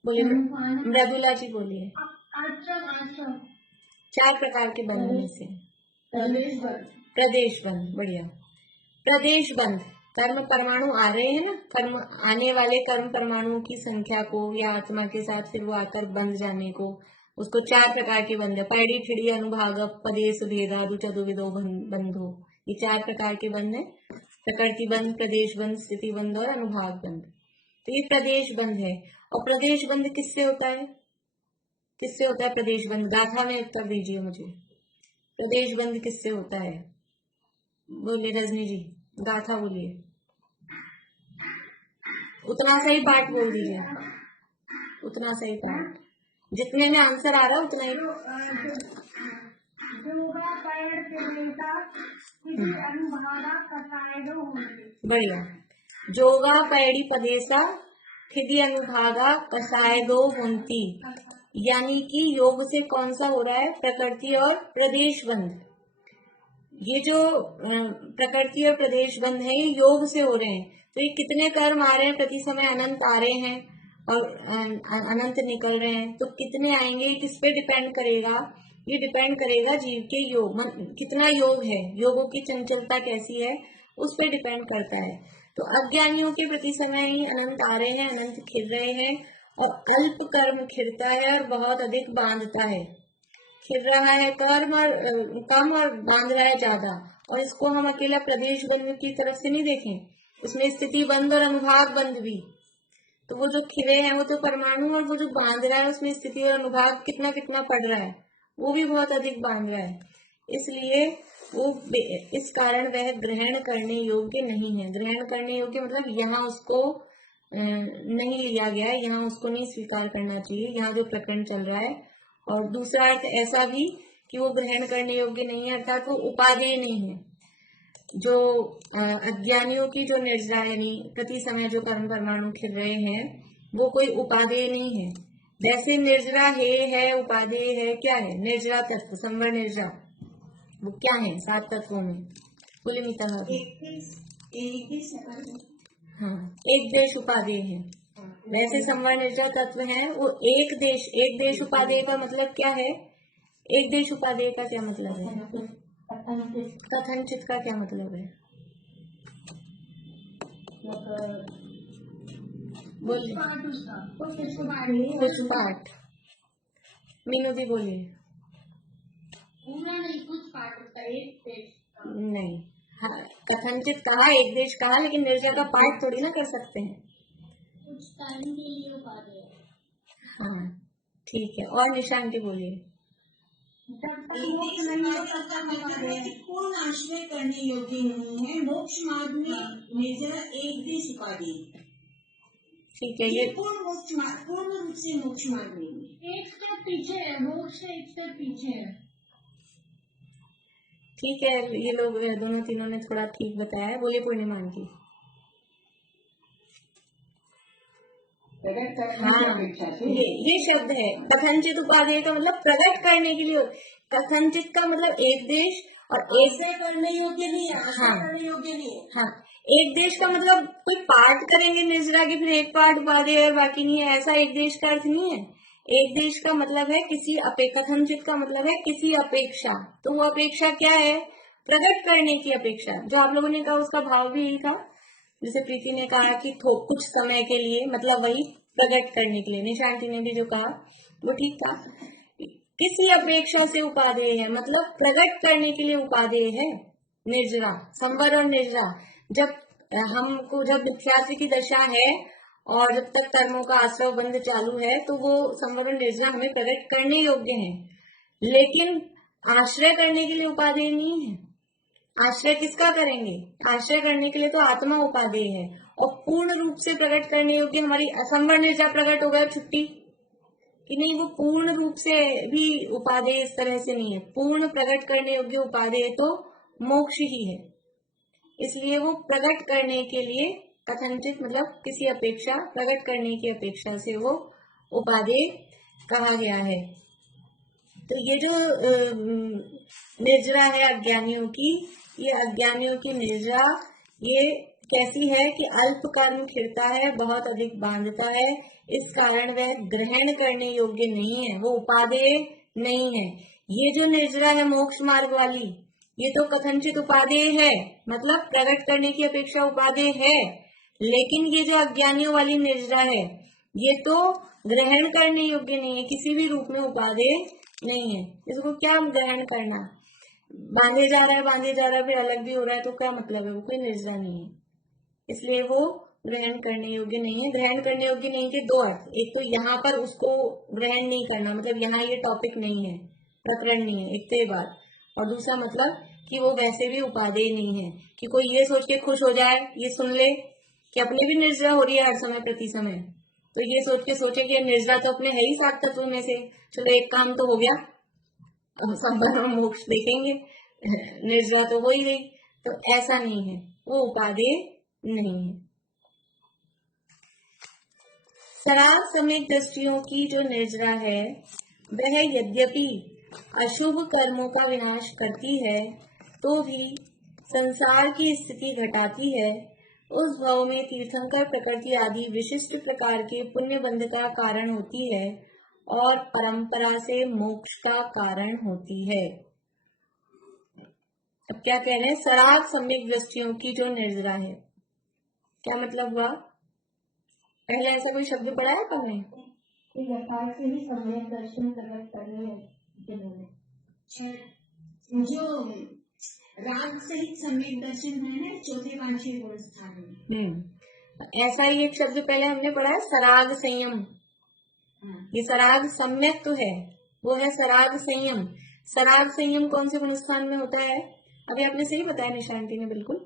बोलिए मृदुला जी, बोलिए। 4 प्रकार के बंध में से प्रदेश बंध, बढ़िया। प्रदेश बंध, कर्म परमाणु आ रहे हैं ना, कर्म आने वाले कर्म परमाणुओं की संख्या को या आत्मा के साथ फिर वो आकर बंध जाने को, उसको 4 प्रकार के बंध है। पैड़ी खिड़ी अनुभाग पदेश भेदादु चतुर्विधो बंधो, ये 4 प्रकार के बंध है। प्रकृति बंध, प्रदेश बंध, स्थिति बंध और अनुभाग बंध। तो ये प्रदेश बंध है। और प्रदेश बंध किससे होता है? किससे होता है प्रदेश बंध? गाथा में उत्तर दीजिए मुझे, प्रदेश बंध किससे होता है? बोलिए रजनी जी, गाथा बोलिए, उतना सही पाठ बोल दीजिए, उतना सही पाठ, जितने में आंसर आ रहा है उतना ही। बढ़िया। जोगा पैड़ी पदेसा खिदी अनुभागा कसाय दो हुंती, यानी कि योग से कौन सा हो रहा है? प्रकृति और प्रदेश बंध। ये जो प्रकृति और प्रदेश बंध है ये योग से हो रहे हैं। तो ये कितने कर्म आ रहे हैं? प्रति समय अनंत आ रहे हैं और अनंत निकल रहे हैं। तो कितने आएंगे किस पे डिपेंड करेगा? ये डिपेंड करेगा जीव के योग, कितना योग है, योगों की चंचलता कैसी है, उस पर डिपेंड करता है। तो अज्ञानियों के प्रति समय ही अनंत आ रहे हैं, अनंत खिल रहे हैं, और अल्प कर्म खिलता है और बहुत अधिक बांधता है। खिल रहा है कर्म और कम और बांध रहा है ज्यादा। और इसको हम अकेला प्रदेश बंध की तरफ से नहीं देखें, इसमें स्थिति बंध और अनुभाग बंध भी। तो वो जो खिले हैं वो तो परमाणु, और वो जो बांध रहा है उसमें स्थिति और अनुभाग कितना कितना पड़ रहा है, वो भी बहुत अधिक बांध रहा है। इसलिए वो इस कारण वह ग्रहण करने योग्य नहीं है। ग्रहण करने योग्य मतलब यहाँ उसको नहीं लिया गया है, यहाँ उसको नहीं स्वीकार करना चाहिए, यहाँ जो प्रकरण चल रहा है। और दूसरा अर्थ ऐसा भी कि वो ग्रहण करने योग्य नहीं है, अर्थात वो उपादेय नहीं है। जो अज्ञानियों की जो निर्जरा यानी प्रति समय जो कर्म परमाणु खिल रहे हैं वो कोई उपादेय नहीं है। वैसे निर्जरा है उपादेय है, क्या है? निर्जरा तत्व, संवर निर्जरा, वो क्या है 7 तत्वों में? बोले मिता हाँ, एक देश उपादेय है। वैसे संवर निर्जरा तत्व है वो एक देश उपादेय का मतलब क्या है? एक देश उपादेय का क्या मतलब है? कथनचित का क्या मतलब है? बोलिए कुछ पाठ। मीनू जी बोलिए। नहीं, हाँ, कथनचित कहा, एक देश कहा, लेकिन निर्जरा का पाठ थोड़ी ना कर सकते हैं। कुछ टाइम के लिए उपादेय। हाँ ठीक है, और निशांति बोलिए। पूर्ण आश्रय करने योग्य नहीं है, मोक्ष मार्ग में निर्जरा एक देश उपादेय। ठीक है, ये पूर्ण रूप से मोक्ष मार्ग नहीं, एक स्टेप पीछे है, मोक्ष से एक स्टेप पीछे है। ठीक है, ये लोग दोनों तीनों ने थोड़ा ठीक बताया है। बोलिए पूर्णिमा की। हाँ, ये शब्द है कथनचित उपादेय का मतलब प्रकट करने के लिए। कथनचित का मतलब एक देश, और एक से करने योग्य नहीं है। हाँ, करने योग्य नहीं है। हाँ, एक देश का मतलब कोई पाठ करेंगे निर्जरा की, फिर एक पाठ उपादेय और बाकी नहीं है, ऐसा एक देश का अर्थ नहीं है। एक देश का मतलब है किसी कथनचित का मतलब है किसी अपेक्षा। तो वो अपेक्षा क्या है? प्रकट करने की अपेक्षा। जो आप लोगों ने कहा उसका भाव भी यही था। जैसे प्रीति ने कहा कि कुछ समय के लिए, मतलब वही प्रकट करने के लिए। निशांति ने भी जो कहा वो ठीक था। किसी अपेक्षा से उपादेय है, मतलब प्रकट करने के लिए उपादेय है। निर्जरा, संवर और निर्जरा, जब हमको जब मिथ्यात्व की दशा है और जब तक कर्मों का आश्रय बंध चालू है तो वो संवर और निर्जरा हमें प्रकट करने योग्य है, लेकिन आश्रय करने के लिए उपादेय नहीं है। आश्रय किसका करेंगे? आश्रय करने के लिए तो आत्मा उपादेय है, और पूर्ण रूप से प्रकट करने योग्य हमारी असंवर निर्जरा प्रकट हो गया, छुट्टी कि नहीं, वो पूर्ण रूप से भी उपादेय इस तरह से नहीं है। पूर्ण प्रकट करने योग्य उपादेय तो मोक्ष ही है, इसलिए वो प्रकट करने के लिए कथनचित, मतलब किसी अपेक्षा, प्रकट करने की अपेक्षा से वो उपादेय कहा गया है। तो ये जो निर्जरा है अज्ञानियों की, ये अज्ञानियों की निर्जरा ये कैसी है कि अल्प कर्म फिरता है, बहुत अधिक बांधता है, इस कारण वह ग्रहण करने योग्य नहीं है, वो उपादेय नहीं है। ये जो निर्जरा है मोक्ष मार्ग वाली, ये तो कथनचित उपादेय है, मतलब प्रकट करने की अपेक्षा उपादेय है, लेकिन ये जो अज्ञानियों वाली निर्जरा है ये तो ग्रहण करने योग्य नहीं है, किसी भी रूप में उपादेय नहीं है। इसको क्या ग्रहण करना? बांधे जा रहा है, बांधे जा रहा है, फिर अलग भी हो रहा है, तो क्या मतलब है? वो कोई निर्जरा नहीं है, इसलिए वो ग्रहण करने योग्य नहीं है। ग्रहण करने योग्य नहीं के दो अर्थ, एक तो यहाँ पर उसको ग्रहण नहीं करना, मतलब यहाँ ये टॉपिक नहीं है, प्रकरण नहीं है, एक तो ये बात, और दूसरा मतलब कि वो वैसे भी उपादेय नहीं है कि कोई ये सोच के खुश हो जाए, ये सुन ले कि अपने भी निर्जरा हो रही है हर समय प्रति समय, तो ये सोच के सोचे कि निर्जरा तो अपने है ही 7 तत्वों में से, चलो एक काम तो हो गया, अब संबंध में मोक्ष देखेंगे, निर्जरा तो हो ही गई। तो ऐसा नहीं है, वो उपादेय नहीं है। सराग समेत दृष्टियों की जो निर्जरा है वह यद्यपि अशुभ कर्मों का विनाश करती है तो भी संसार की स्थिति घटाती है। उस भाव में तीर्थंकर प्रकृति आदि विशिष्ट प्रकार के पुण्य बंध का कारण होती है और परंपरा से मोक्ष का कारण होती है। अब क्या कह रहे हैं? सराग सम्यक दृष्टियों की जो निर्जरा है, क्या मतलब हुआ? पहले ऐसा कोई शब्द पढ़ा है आपने? यथार्थ से ही सम्यक दर्शन प्रकट करने जिन्होंने जो राग सहित सम्यक दर्शन है ना, चौथे पांचवें गुण स्थान में। ऐसा ही एक शब्द पहले हमने पढ़ा है, सराग संयम। ये सराग सम्यक तो है, वो है सराग संयम। सराग संयम कौन से गुण स्थान में होता है? अभी आपने सही बताया निशांति ने, बिल्कुल।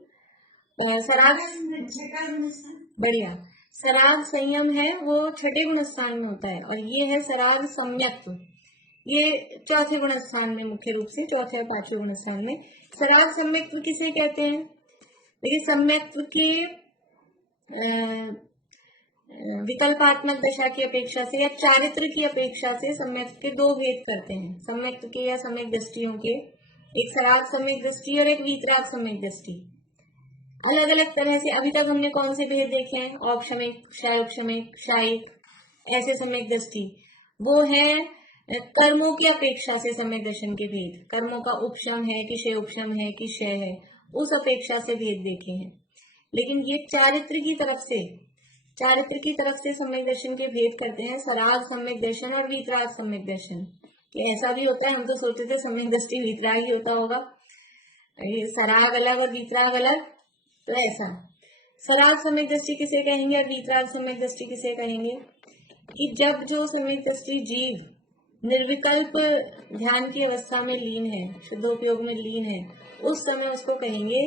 सराग छठा गुण स्थान, बढ़िया। सराग संयम है वो छठे गुण स्थान में होता है, और ये है सराग सम्यक्त्व, ये चौथे गुण स्थान में, मुख्य रूप से चौथे और पांचवें गुण स्थान में। सराग सम्यक्त्व किसे कहते हैं? देखिए, सम्यक्त्व के विकल्पात्मक दशा की अपेक्षा से या चारित्र की अपेक्षा से सम्यक्त्व के दो भेद करते हैं, सम्यक्त्व के या सम्यक दृष्टियों के। एक सराग सम्यक दृष्टि और एक वीतराग सम्यक दृष्टि। अलग अलग तरह से अभी तक हमने कौन से भेद देखे हैं? औपशमिक, क्षारोपशमिक, क्षायिक, ऐसे सम्यक दृष्टि। वो है कर्मों की अपेक्षा से सम्यक दर्शन के भेद, कर्मों का उपशम है कि क्षय उपशम है कि क्षय है, उस अपेक्षा से भेद देखे हैं। लेकिन ये चारित्र की तरफ से सम्यक दर्शन के भेद करते हैं, सराग सम्यक दर्शन और वीतराग सम्यक दर्शन। कि ऐसा भी होता है, हम तो सोचते थे सम्यक दृष्टि वीतराग ही होता होगा, सराग अलग और वीतराग अलग। तो ऐसा सराग सम्यक दृष्टि किसे कहेंगे और वीतराग सम्यक दृष्टि किसे कहेंगे? कि जब जो सम्यक दृष्टि जीव निर्विकल्प ध्यान की अवस्था में लीन है, शुद्धोपयोग में लीन है, उस समय उसको कहेंगे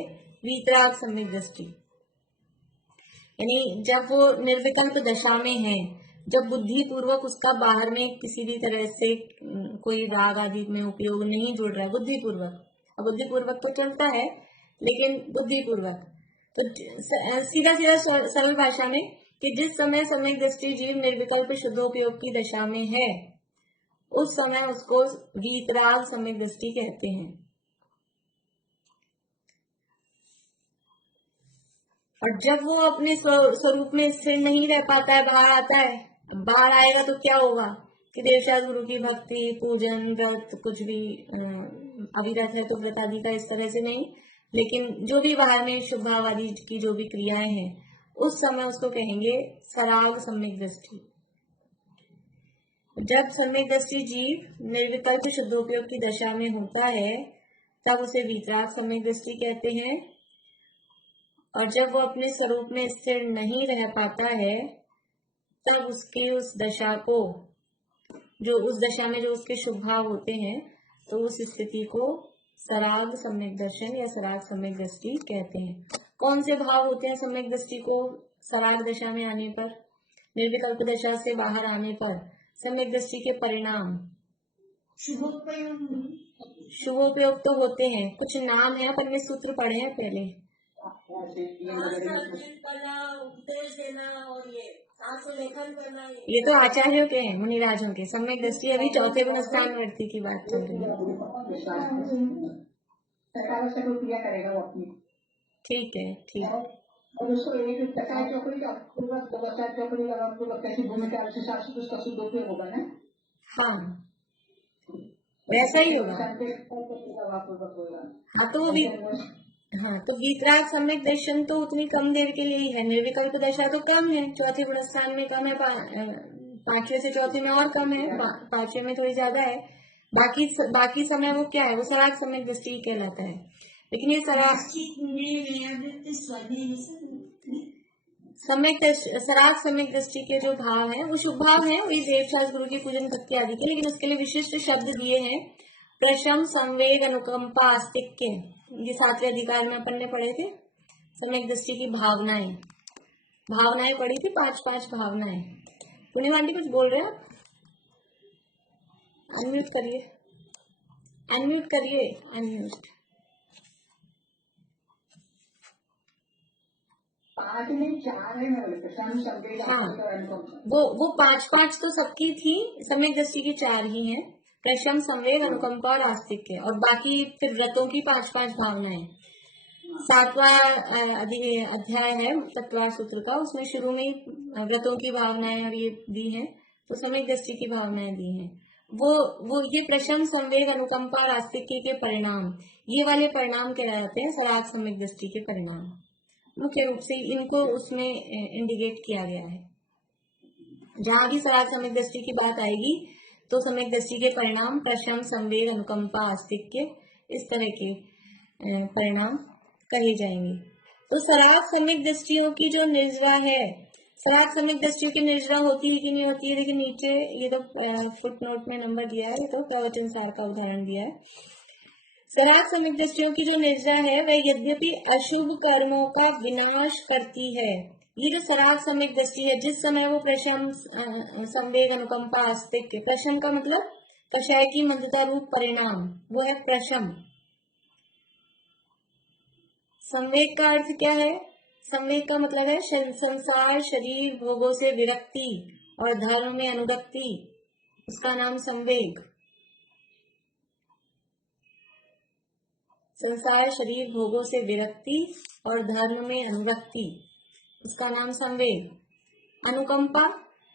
वीतराग सम्यक दृष्टि। यानी जब वो निर्विकल्प दशा में है, जब बुद्धि पूर्वक उसका बाहर में किसी भी तरह से कोई राग आदि में उपयोग नहीं जुड़ रहा है, बुद्धिपूर्वक तो चलता है, लेकिन बुद्धिपूर्वक तो सीधा सरल भाषा में कि जिस समय सम्यक दृष्टि जीव निर्विकल्प शुद्धोपयोग की दशा में है, उस समय उसको वीतराग सम्यक दृष्टि कहते हैं। और जब वो अपने स्वरूप में स्थिर नहीं रह पाता है, बाहर आता है, बाहर आएगा तो क्या होगा कि देवशास्त्र गुरु की भक्ति, पूजन, व्रत, कुछ भी अविरत है तो व्रत आदि का इस तरह से नहीं, लेकिन जो भी बाहर में शुभ भाव आदि की जो भी क्रियाएं हैं, उस समय उसको कहेंगे सराग सम्यक दृष्टि। जब सम्यक दृष्टि जीव निर्विकल्प शुद्धोपयोग की दशा में होता है तब उसे वीतराग सम्यक दृष्टि कहते हैं, और जब वो अपने स्वरूप में स्थिर नहीं रह पाता है तब उसकी उस दशा को, जो उस दशा में जो उसके शुभ भाव होते हैं, तो उस स्थिति को सराग सम्यक दर्शन या सराग सम्यक दृष्टि कहते हैं। कौन से भाव होते हैं सम्यक दृष्टि को सराग दशा में आने पर, निर्विकल्प दशा से बाहर आने पर सम्यक दृष्टि के परिणाम? शुभोपयोग तो होते हैं, कुछ नाम है, अपन ने सूत्र पढ़े हैं पहले। उपदेश देना और ये लेखन करना, ये तो आचार्यों के हैं, मुनिराजों के। सम्यक दृष्टि अभी चौथे गुण स्थान वर्ती की बात चल रही है। ठीक है, ठीक है। और उसको एक टका चौकड़ी का चौकड़ी लगा, कैसी भूमिका उसका शुद्धोपयोग होगा ना। हाँ, वैसा ही होगा। हाँ, तो वीतराग सम्यक दर्शन तो उतनी कम देर के लिए ही है, निर्विकल्प दशा तो कम है, चौथे गुण स्थान में कम है, पांचवे से चौथे में और कम है, पांचवे में थोड़ी ज्यादा है। बाकी समय वो क्या है, वो सराग सम्यक दृष्टि कहलाता है। लेकिन ये सराग सम्यक दृष्टि के जो भाव है वो शुभ भाव है, वही देवशास्त्र गुरु की पूजन भक्ति आदि के, लेकिन उसके लिए विशिष्ट शब्द दिए हैं, प्रशम, संवेग, अनुकंपा, आस्तिक्य। ये 7वें अधिकार में अपन ने पढ़े थे। सम्यक दृष्टि की भावनाएं पढ़ी थी, 5 भावनाएं। पुण्य आंटी कुछ बोल रहे हैं आप? अनम्यूट करिए। हाँ, वो 5 तो सबकी थी, सम्यक दृष्टि की 4 ही हैं, प्रशम, संवेग, अनुकंपा और आस्तिक्य, और बाकी फिर व्रतों की 5 भावनाएं। 7वां अध्याय है तत्वार सूत्र का, उसमें शुरू में ही व्रतों की भावनाएं और ये दी हैं, तो सम्यक दृष्टि की भावनाएं दी हैं। वो ये प्रशम, संवेग, अनुकंपा और आस्तिक्य के परिणाम, ये वाले परिणाम कहलाते हैं सराग सम्यक दृष्टि के परिणाम। मुख्य रूप से इनको उसमें इंडिकेट किया गया है। जहां भी सराग सम्यक दृष्टि की बात आएगी तो सम्यक दृष्टि के परिणाम प्रशम, संवेग, अनुकंपा, आस्तिक्य, इस तरह के परिणाम कहे जाएंगे। तो सराग सम्यक दृष्टियों की जो निर्जरा है, सराग सम्यक दृष्टियों की निर्जरा होती है कि नहीं होती है, लेकिन नीचे ये तो फुट नोट में नंबर दिया है, तो प्रवचन सार का उदाहरण दिया है। सराग सम्यक दृष्टियों की जो निर्जरा है वह यद्यपि अशुभ कर्मों का विनाश करती है। ये जो सराग सम्यक दृष्टि है, जिस समय वो प्रशम, संवेग, अनुकंपा, आस्तिक्य, प्रशम का मतलब कषाय की मंदता रूप परिणाम, वो है प्रशम। संवेग का अर्थ क्या है? संवेग का मतलब है संसार, शरीर, भोगों से विरक्ति और धर्म में अनुरक्ति, उसका नाम संवेग। संसार, शरीर, भोगों से विरक्ति और धर्म में अनुरक्ति, उसका नाम संवेग। अनुकंपा,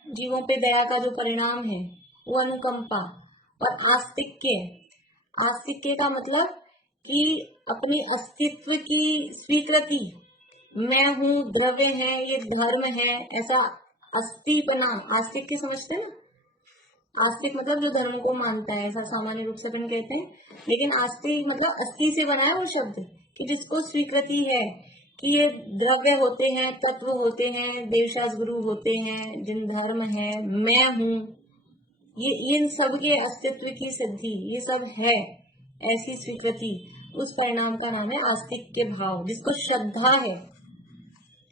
जीवों पे दया का जो परिणाम है वो अनुकंपा। और आस्तिक्य का मतलब कि अपनी अस्तित्व की स्वीकृति, मैं हूँ, द्रव्य है, ये धर्म है, ऐसा अस्तिपना, आस्तिक्य समझते हैं ना। आस्तिक मतलब जो धर्म को मानता है, ऐसा सामान्य रूप से अपन कहते हैं, लेकिन आस्तिक मतलब अस्थि से बना है वो शब्द, कि जिसको स्वीकृति है कि ये द्रव्य होते हैं, तत्व होते हैं, देवशास्त्र गुरु होते हैं, जिन धर्म है, मैं हूँ, ये इन सब के अस्तित्व की सिद्धि, ये सब है, ऐसी स्वीकृति, उस परिणाम का नाम है आस्तिक के भाव। जिसको श्रद्धा है,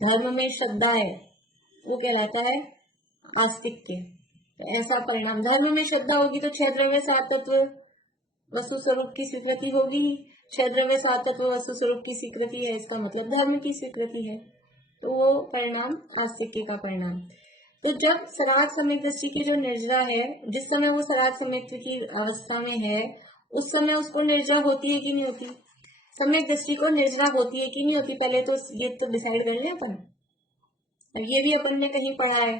धर्म में श्रद्धा है, वो कहलाता है आस्तिक्य। ऐसा परिणाम, धर्म में श्रद्धा होगी तो 6 द्रव्य 7 तत्व वस्तु स्वरूप की स्वीकृति होगी। 6 द्रव्य 7 तत्व वस्तु स्वरूप की स्वीकृति है, इसका मतलब धर्म की स्वीकृति है, तो वो परिणाम आस्तिक्य का परिणाम। तो जब सराग सम्यक दृष्टि की जो निर्जरा है, जिस समय वो सराग सम्यक की अवस्था में है, उस समय उसको निर्जरा होती है कि नहीं होती? सम्यक दृष्टि को निर्जरा होती है कि नहीं होती? पहले तो ये तो डिसाइड कर लें अपन। ये भी अपन ने कहीं पढ़ा है,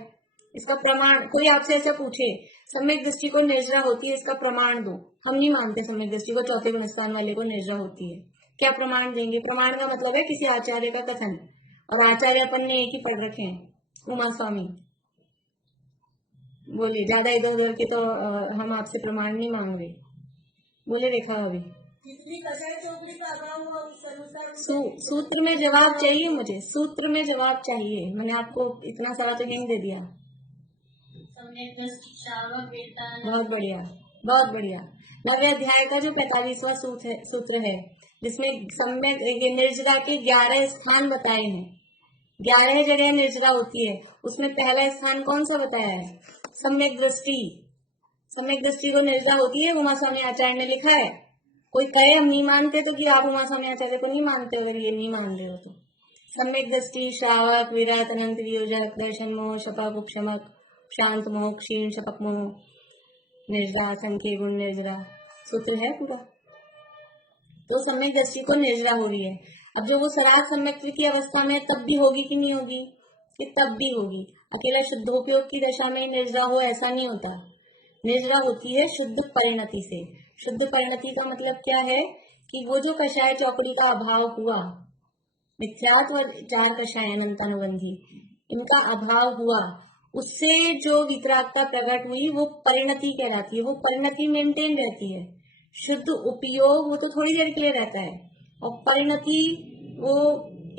इसका प्रमाण, कोई आपसे ऐसा पूछे सम्यक दृष्टि को निर्जरा होती है, इसका प्रमाण दो। हम नहीं मानते सम्यक दृष्टि को चौथे गुण स्थान वाले को निर्जरा होती है। क्या प्रमाण देंगे? प्रमाण का मतलब है किसी आचार्य का कथन, और आचार्य अपन ने एक ही पढ़ रखे हैं, उमा स्वामी। बोलिए, ज्यादा इधर उधर के तो हम आपसे प्रमाण नहीं मांग रहे। बोले रेखा अभी कितनी कषाय चौकड़ी का अभाव हुआ उस अनुसार सूत्र में जवाब चाहिए मुझे, सूत्र में जवाब चाहिए। मैंने आपको इतना सारा तो हिंट दे दिया। बहुत बढ़िया, बहुत बढ़िया। नवे अध्याय का जो 45वां सूत्र है जिसमें सम्यक ये निर्जरा के 11 स्थान बताए हैं, 11 जगह निर्जरा होती है, उसमें पहला स्थान कौन सा बताया है? सम्यक दृष्टि। सम्यक दृष्टि को निर्जरा होती है, उमा स्वामी आचार्य ने लिखा है। कोई कहे हम नहीं मानते तो कि आप उमा स्वामी आचार्य को नहीं मानते, अगर ये नहीं मान रहे हो तो। सम्यक दृष्टि, श्रावक, विराट, अनंत वियोजक, दर्शन मोह, शपक, उपशमक, शांत मोह, क्षीण, शपक मोह, निर्जरा, संख्य गुण निर्जरा, सूत्र है पूरा। तो सम्यक दृष्टि को निर्जरा हो रही है। अब जो वो सराग सम्यक्त्व की अवस्था में तब भी होगी कि नहीं होगी? कि तब भी होगी। अकेला शुद्धोपयोग की दशा में निर्जरा हो ऐसा नहीं होता। निर्जरा होती है शुद्ध परिणति से। शुद्ध परिणति का मतलब क्या है? कि वो जो कषाय चौकड़ी का अभाव हुआ, मिथ्यात्व और 4 कषाय अनंतानुबंधी, इनका अभाव हुआ, उससे जो वितरागता प्रकट हुई वो परिणति कहलाती है। वो परिणति मेंटेन रहती है। शुद्ध उपयोग वो तो थोड़ी देर के लिए रहता है, और परिणति वो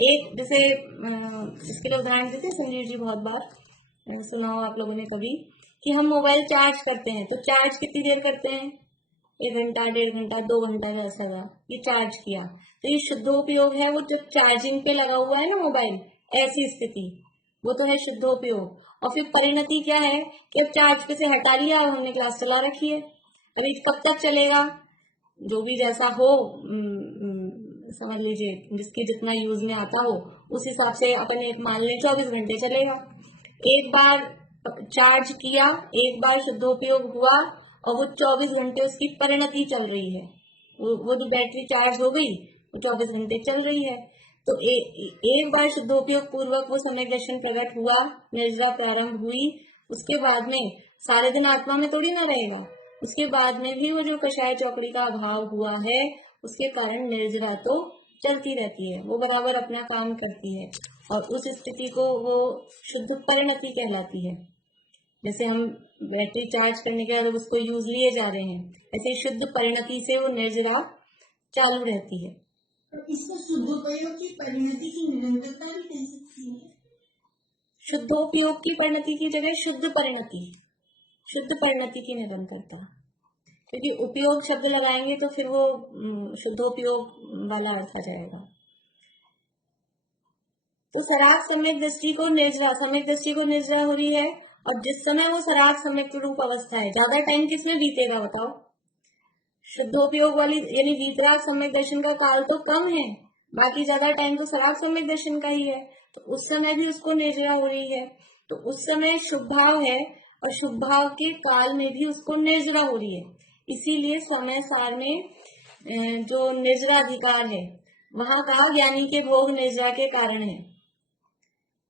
एक, जैसे इसके लिए उदाहरण देते हैं संजीव जी, बहुत बार सुना हो आप लोगों ने कभी, कि हम मोबाइल चार्ज करते हैं तो चार्ज कितनी देर करते हैं? 1 घंटा, 1.5 घंटा, 2 घंटा, जैसा ये चार्ज किया। तो ये शुद्धोपयोग है, वो जब चार्जिंग पे लगा हुआ है ना मोबाइल, ऐसी स्थिति, वो तो है शुद्धोपयोग। और फिर परिणति क्या है? कि अब चार्ज पे से हटा लिया और हमने क्लास चला रखी है। अभी कब तक चलेगा? जो भी जैसा हो, समझ लीजिए जिसके जितना यूज में आता हो उस हिसाब से अपन एक मान लें 24 घंटे चलेगा। एक बार चार्ज किया, एक बार शुद्धोपयोग हुआ, और वो 24 घंटे उसकी परिणति चल रही है। वो जो बैटरी चार्ज हो गई वो 24 घंटे चल रही है। तो एक बार शुद्धोपयोग पूर्वक वो सम्यक दर्शन प्रकट हुआ, निर्जरा प्रारंभ हुई, उसके बाद में सारे दिन आत्मा में थोड़ी ना रहेगा। उसके बाद में भी वो जो कषाय चौकड़ी का अभाव हुआ है, उसके कारण निर्जरा तो चलती रहती है, वो बराबर अपना काम करती है, और उस स्थिति को वो शुद्ध परिणति कहलाती है। जैसे हम बैटरी चार्ज करने के बाद उसको यूज लिए जा रहे हैं, ऐसे शुद्ध परिणति से वो निर्जरा चालू रहती है। तो इसको शुद्धोपयोग की परिणति की निरंतरता भी कह सकती है। शुद्धोपयोग की परिणति की जगह शुद्ध परिणति, शुद्ध परिणति की निरंतरता, क्योंकि उपयोग शब्द लगाएंगे तो फिर वो शुद्धोपयोग वाला अर्थ आ जाएगा। तो सराग सम्यक दृष्टि को निर्जरा, सम्यक दृष्टि को निर्जरा हो रही है, और जिस समय वो सराग सम्यक रूप अवस्था है, ज्यादा टाइम किसमें बीतेगा बताओ? शुद्धोपयोग वाली यानी वीतराग सम्यक दर्शन का काल तो कम है, बाकी ज्यादा टाइम तो सराग सम्यक दर्शन का ही है। तो उस समय भी उसको निर्जरा हो रही है। तो उस समय शुभ भाव है, और शुभ भाव के काल में भी उसको निर्जरा हो रही है। इसीलिए समय सार में जो निर्जरा अधिकार है, वहां कहा ज्ञानी के भोग निर्जरा के कारण है।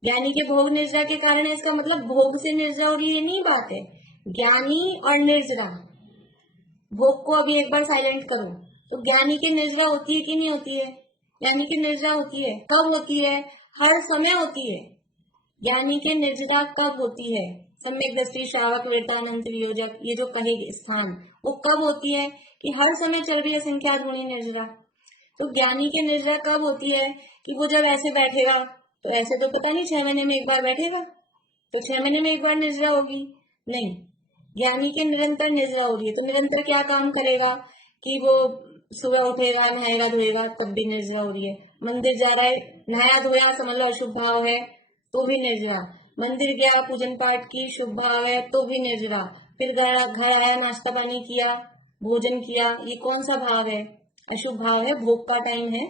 ज्ञानी के भोग निर्जरा के कारण है, इसका मतलब भोग से निर्जरा हो रही है नहीं बात है। ज्ञानी और निर्जरा, भोग को अभी एक बार साइलेंट करो, तो ज्ञानी की निर्जरा होती है कि नहीं होती है? ज्ञानी की निर्जरा होती है। कब होती है? हर समय होती है। ज्ञानी की निर्जरा कब होती है? सम्यक दृष्टि, श्रावक, वीरता, अनंत वियोजक, ये जो कहे स्थान, वो कब होती है? कि हर समय चल रही है संख्यात गुणी निर्जरा। तो ज्ञानी की निर्जरा कब होती है? कि वो जब ऐसे बैठेगा, तो ऐसे तो पता नहीं 6 महीने में एक बार बैठेगा, तो 6 महीने में एक बार निर्जरा होगी? नहीं, ज्ञानी की निरंतर निर्जरा हो रही है। तो निरंतर क्या काम करेगा? कि वो सुबह उठेगा, नहाएगा धोएगा, तब भी निर्जरा हो रही है। मंदिर जा रहा है, नहाया धोया, समझ लो अशुभ भाव है, तो भी निर्जरा। मंदिर गया, पूजन पाठ की, शुभ भाव है, तो भी निर्जरा। फिर घर आया, नाश्ता पानी किया, भोजन किया, ये कौन सा भाव है? अशुभ भाव है, भोग का टाइम है,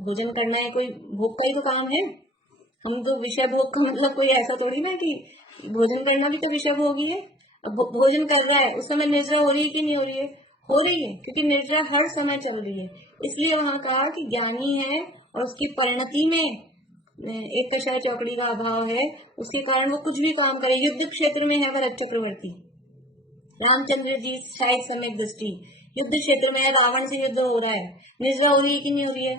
भोजन करना है, कोई भोग का ही तो काम है। हम तो विषय भोग का मतलब कोई ऐसा थोड़ी ना कि भोजन करना भी तो विषय भोग ही है। अब भोजन कर रहा है, उस समय निर्जरा हो रही है कि नहीं हो रही है? हो रही है, क्योंकि निर्जरा हर समय चल रही है। इसलिए वहां कहा कि ज्ञानी है और उसकी परिणति में एक कषाय चौकड़ी का अभाव है, उसके कारण वो कुछ भी काम करे। युद्ध क्षेत्र में है भरत चक्रवर्ती, रामचंद्र जी शायद सम्यक दृष्टि, युद्ध क्षेत्र में है, रावण से युद्ध हो रहा है, निर्जरा हो रही है कि नहीं हो रही है?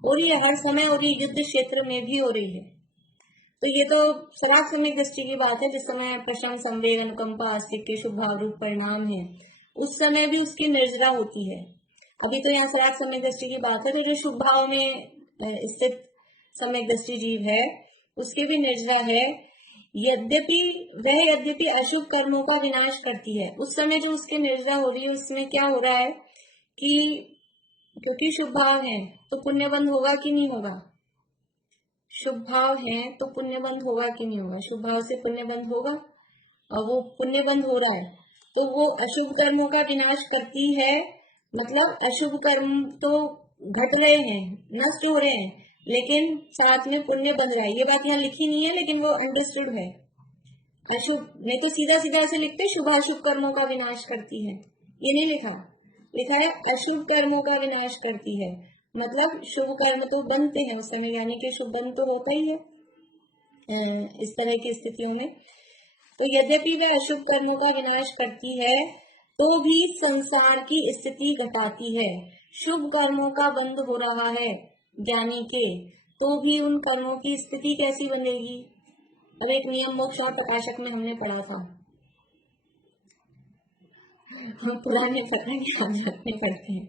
हो रही है, हर समय हो रही है, युद्ध क्षेत्र में भी हो रही है। तो ये तो सराग सम्यक दृष्टि की बात है, जिस समय प्रशम, संवेग, अनुकंपा, आस्तिक के शुभ भाव रूप परिणाम है, उस समय भी उसकी निर्जरा होती है। अभी तो यहाँ सराग सम्यक दृष्टि की बात है, तो जो शुभ भाव में स्थित सम्यक दृष्टि जीव है उसके भी निर्जरा है। यद्यपि अशुभ कर्मों का विनाश करती है। उस समय जो उसके निर्जरा हो रही है उसमें क्या हो रहा है कि क्योंकि शुभ भाव है तो पुण्य बंध होगा कि नहीं होगा? शुभ भाव है तो पुण्य बंध होगा कि नहीं होगा? शुभ भाव से पुण्य बंध होगा, और वो पुण्य बंध हो रहा है तो वो अशुभ कर्मों का विनाश करती है। मतलब अशुभ कर्म तो घट रहे हैं, नष्ट हो रहे हैं, लेकिन साथ में पुण्य बन रहा है। ये बात यहाँ लिखी नहीं है लेकिन वो अंडरस्टूड है। अशुभ नहीं तो सीधा सीधा ऐसे लिखते शुभ अशुभ कर्मों का विनाश करती है, ये नहीं लिखा, लिखा है अशुभ कर्मों का विनाश करती है। मतलब शुभ कर्म तो बनते हैं उस समय, यानी कि शुभ बंध तो होता ही है इस तरह की स्थितियों में। तो यद्यपि वह अशुभ कर्मों का विनाश करती है तो भी संसार की स्थिति घटाती है। शुभ कर्मों का बंध हो रहा है ज्ञानी के, तो भी उन कर्मों की स्थिति कैसी बनेगी? अब एक नियम मोक्ष और प्रकाशक में हमने पढ़ा था, हम पुराने प्रकरण याद रखने पड़ते हैं।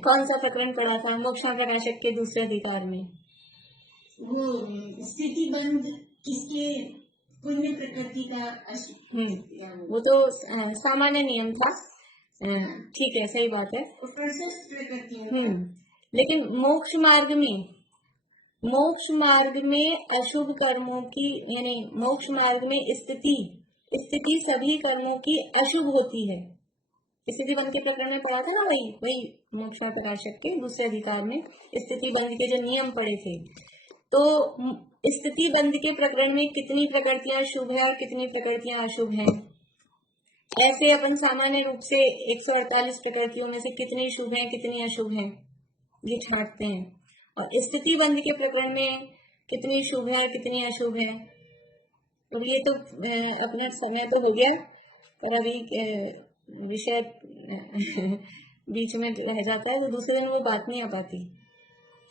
कौन सा प्रकरण पढ़ा था? मोक्ष और प्रकाशक के दूसरे अधिकार में वो स्थिति बंध किसके पुण्य प्रकृति का वो तो सामान्य नियम था। ठीक है, सही बात है। प्रशस्त प्रकृति लेकिन मोक्ष मार्ग में अशुभ कर्मों की, यानी मोक्ष मार्ग में स्थिति सभी कर्मों की अशुभ होती है। स्थिति बंध के प्रकरण में पढ़ा था ना, वही मोक्ष प्रकाशक के दूसरे अधिकार में स्थिति बंध के जो नियम पढ़े थे। तो स्थिति बंध के प्रकरण में कितनी प्रकृतियां शुभ है और कितनी प्रकृतियां अशुभ हैं, ऐसे अपन सामान्य रूप से 148 प्रकृतियों में से कितनी शुभ हैं कितनी अशुभ हैं ये छांटते हैं। और स्थिति बंध के प्रकरण में कितनी शुभ है कितनी अशुभ है। तो ये तो अपना समय तो हो गया, पर अभी विषय बीच में रह जाता है तो दूसरे दिन वो बात नहीं आ पाती।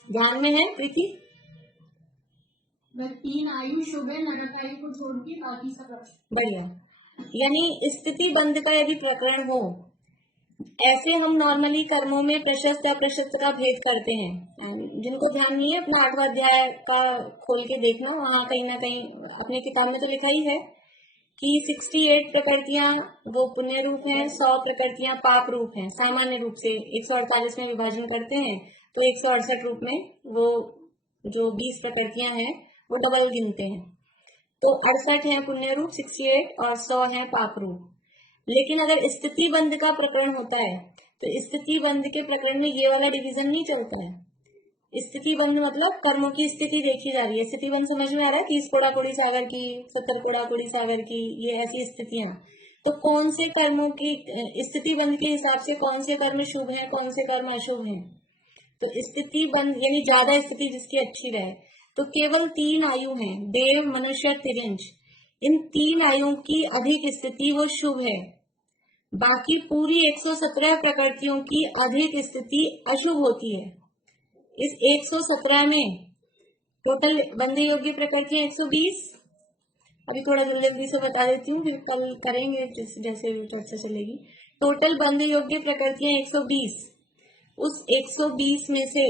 ध्यान में है प्रीति? 3 आयु शुभ है, नरक आयु को छोड़ के बाकी सब बढ़िया। यानी स्थिति बंध का यदि प्रकरण हो, ऐसे हम नॉर्मली कर्मों में प्रशस्त अप्रशस्त का भेद करते हैं। जिनको ध्यान नहीं है अपना 8वां अध्याय का खोल के देखना, वहाँ कहीं ना कहीं अपने किताब में तो लिखा ही है कि 68 प्रकृतियां वो पुण्य रूप हैं, 100 प्रकृतियां पाप रूप हैं। सामान्य रूप से 148 में विभाजन करते हैं तो 168 रूप में वो जो 20 प्रकृतियां हैं वो डबल गिनते हैं। तो 68 है पुण्य रूप 68 और 100 है पाप रूप। लेकिन अगर स्थिति बंध का प्रकरण होता है तो स्थिति बंध के प्रकरण में ये वाला डिवीजन नहीं चलता है। स्थिति बंध मतलब कर्मों की स्थिति देखी जा रही है। स्थिति बंध समझ में आ रहा है? 30 कोड़ा कोड़ी सागर की, 70 कोड़ा कोड़ी सागर की, ये ऐसी स्थितियां। तो कौन से कर्मों की स्थिति बंध के हिसाब से कौन से कर्म शुभ हैं कौन से कर्म अशुभ हैं। तो स्थिति बंध यानी ज्यादा स्थिति जिसकी अच्छी रहे, तो केवल 3 आयु हैं, देव, मनुष्य, तिर्यंच। इन 3 आयुओं की अधिक स्थिति वो शुभ है। बाकी पूरी 117 प्रकृतियों की अधिक स्थिति अशुभ होती है। इस 117 में टोटल बंध योग्य प्रकृतियां 120। अभी थोड़ा जल्दी जल्दी से बता देती हूँ, फिर कल करेंगे जैसे चर्चा चलेगी। टोटल बंध योग्य प्रकृतियां 120। उस 120 में से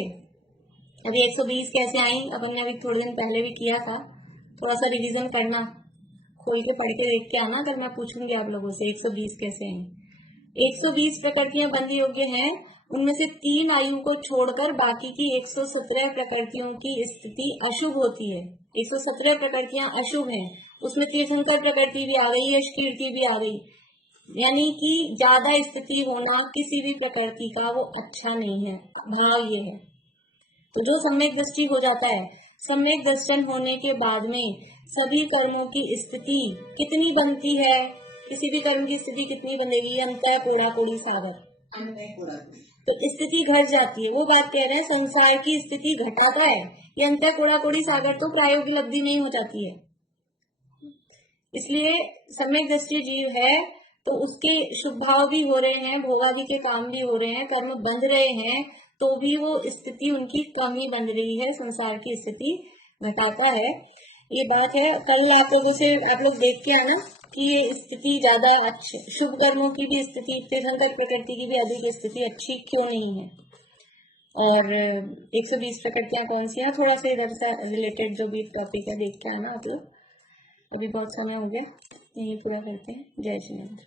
अभी 120 कैसे आई अपन ने अभी थोड़े दिन पहले भी किया था, थोड़ा सा रिवीजन करना, खोल के पढ़ के देख के आना, कल मैं पूछूंगी आप लोगों से 120 कैसे हैं। 120 प्रकृतियां बंध योग्य हैं, उनमें से 3 आयु को छोड़कर बाकी की 117 प्रकृतियों की स्थिति अशुभ होती है। 117 प्रकृतियां अशुभ हैं, उसमें तीर्थंकर प्रकृति भी आ गई, यश कीर्ति भी आ गई। यानी कि ज्यादा स्थिति होना किसी भी प्रकृति का वो अच्छा नहीं है। भाव ये है। तो जो सम्यक दृष्टि हो जाता है, सम्यक दर्शन होने के बाद में सभी कर्मों की स्थिति कितनी बनती है, किसी भी कर्म की स्थिति कितनी बनेगी, अंतः कोड़ा कोड़ी सागर, तो स्थिति घट जाती है। वो बात कह रहे हैं संसार की स्थिति घटाता है, ये अंतः कोड़ा कोड़ी सागर तो प्रायोगिक लब्धि नहीं हो जाती है। इसलिए सम्यक दृष्टि जीव है तो उसके शुभ भाव भी हो रहे हैं, भोगादि के काम भी हो रहे हैं, कर्म बंध रहे हैं, तो भी वो स्थिति उनकी कम ही बन रही है, संसार की स्थिति घटाता है। ये बात है, कल आप लोग देख के आना कि ये स्थिति ज्यादा अच्छी, शुभ कर्मों की भी स्थिति, तीर्थंकर प्रकृति की भी अधिक स्थिति अच्छी क्यों नहीं है, और 120 प्रकृतियां कौन सी हैं, थोड़ा सा इधर से रिलेटेड जो भी टॉपिक है देख के आना आप लोग। अभी बहुत समय हो गया, यही पूरा करते हैं। जय श्री राम।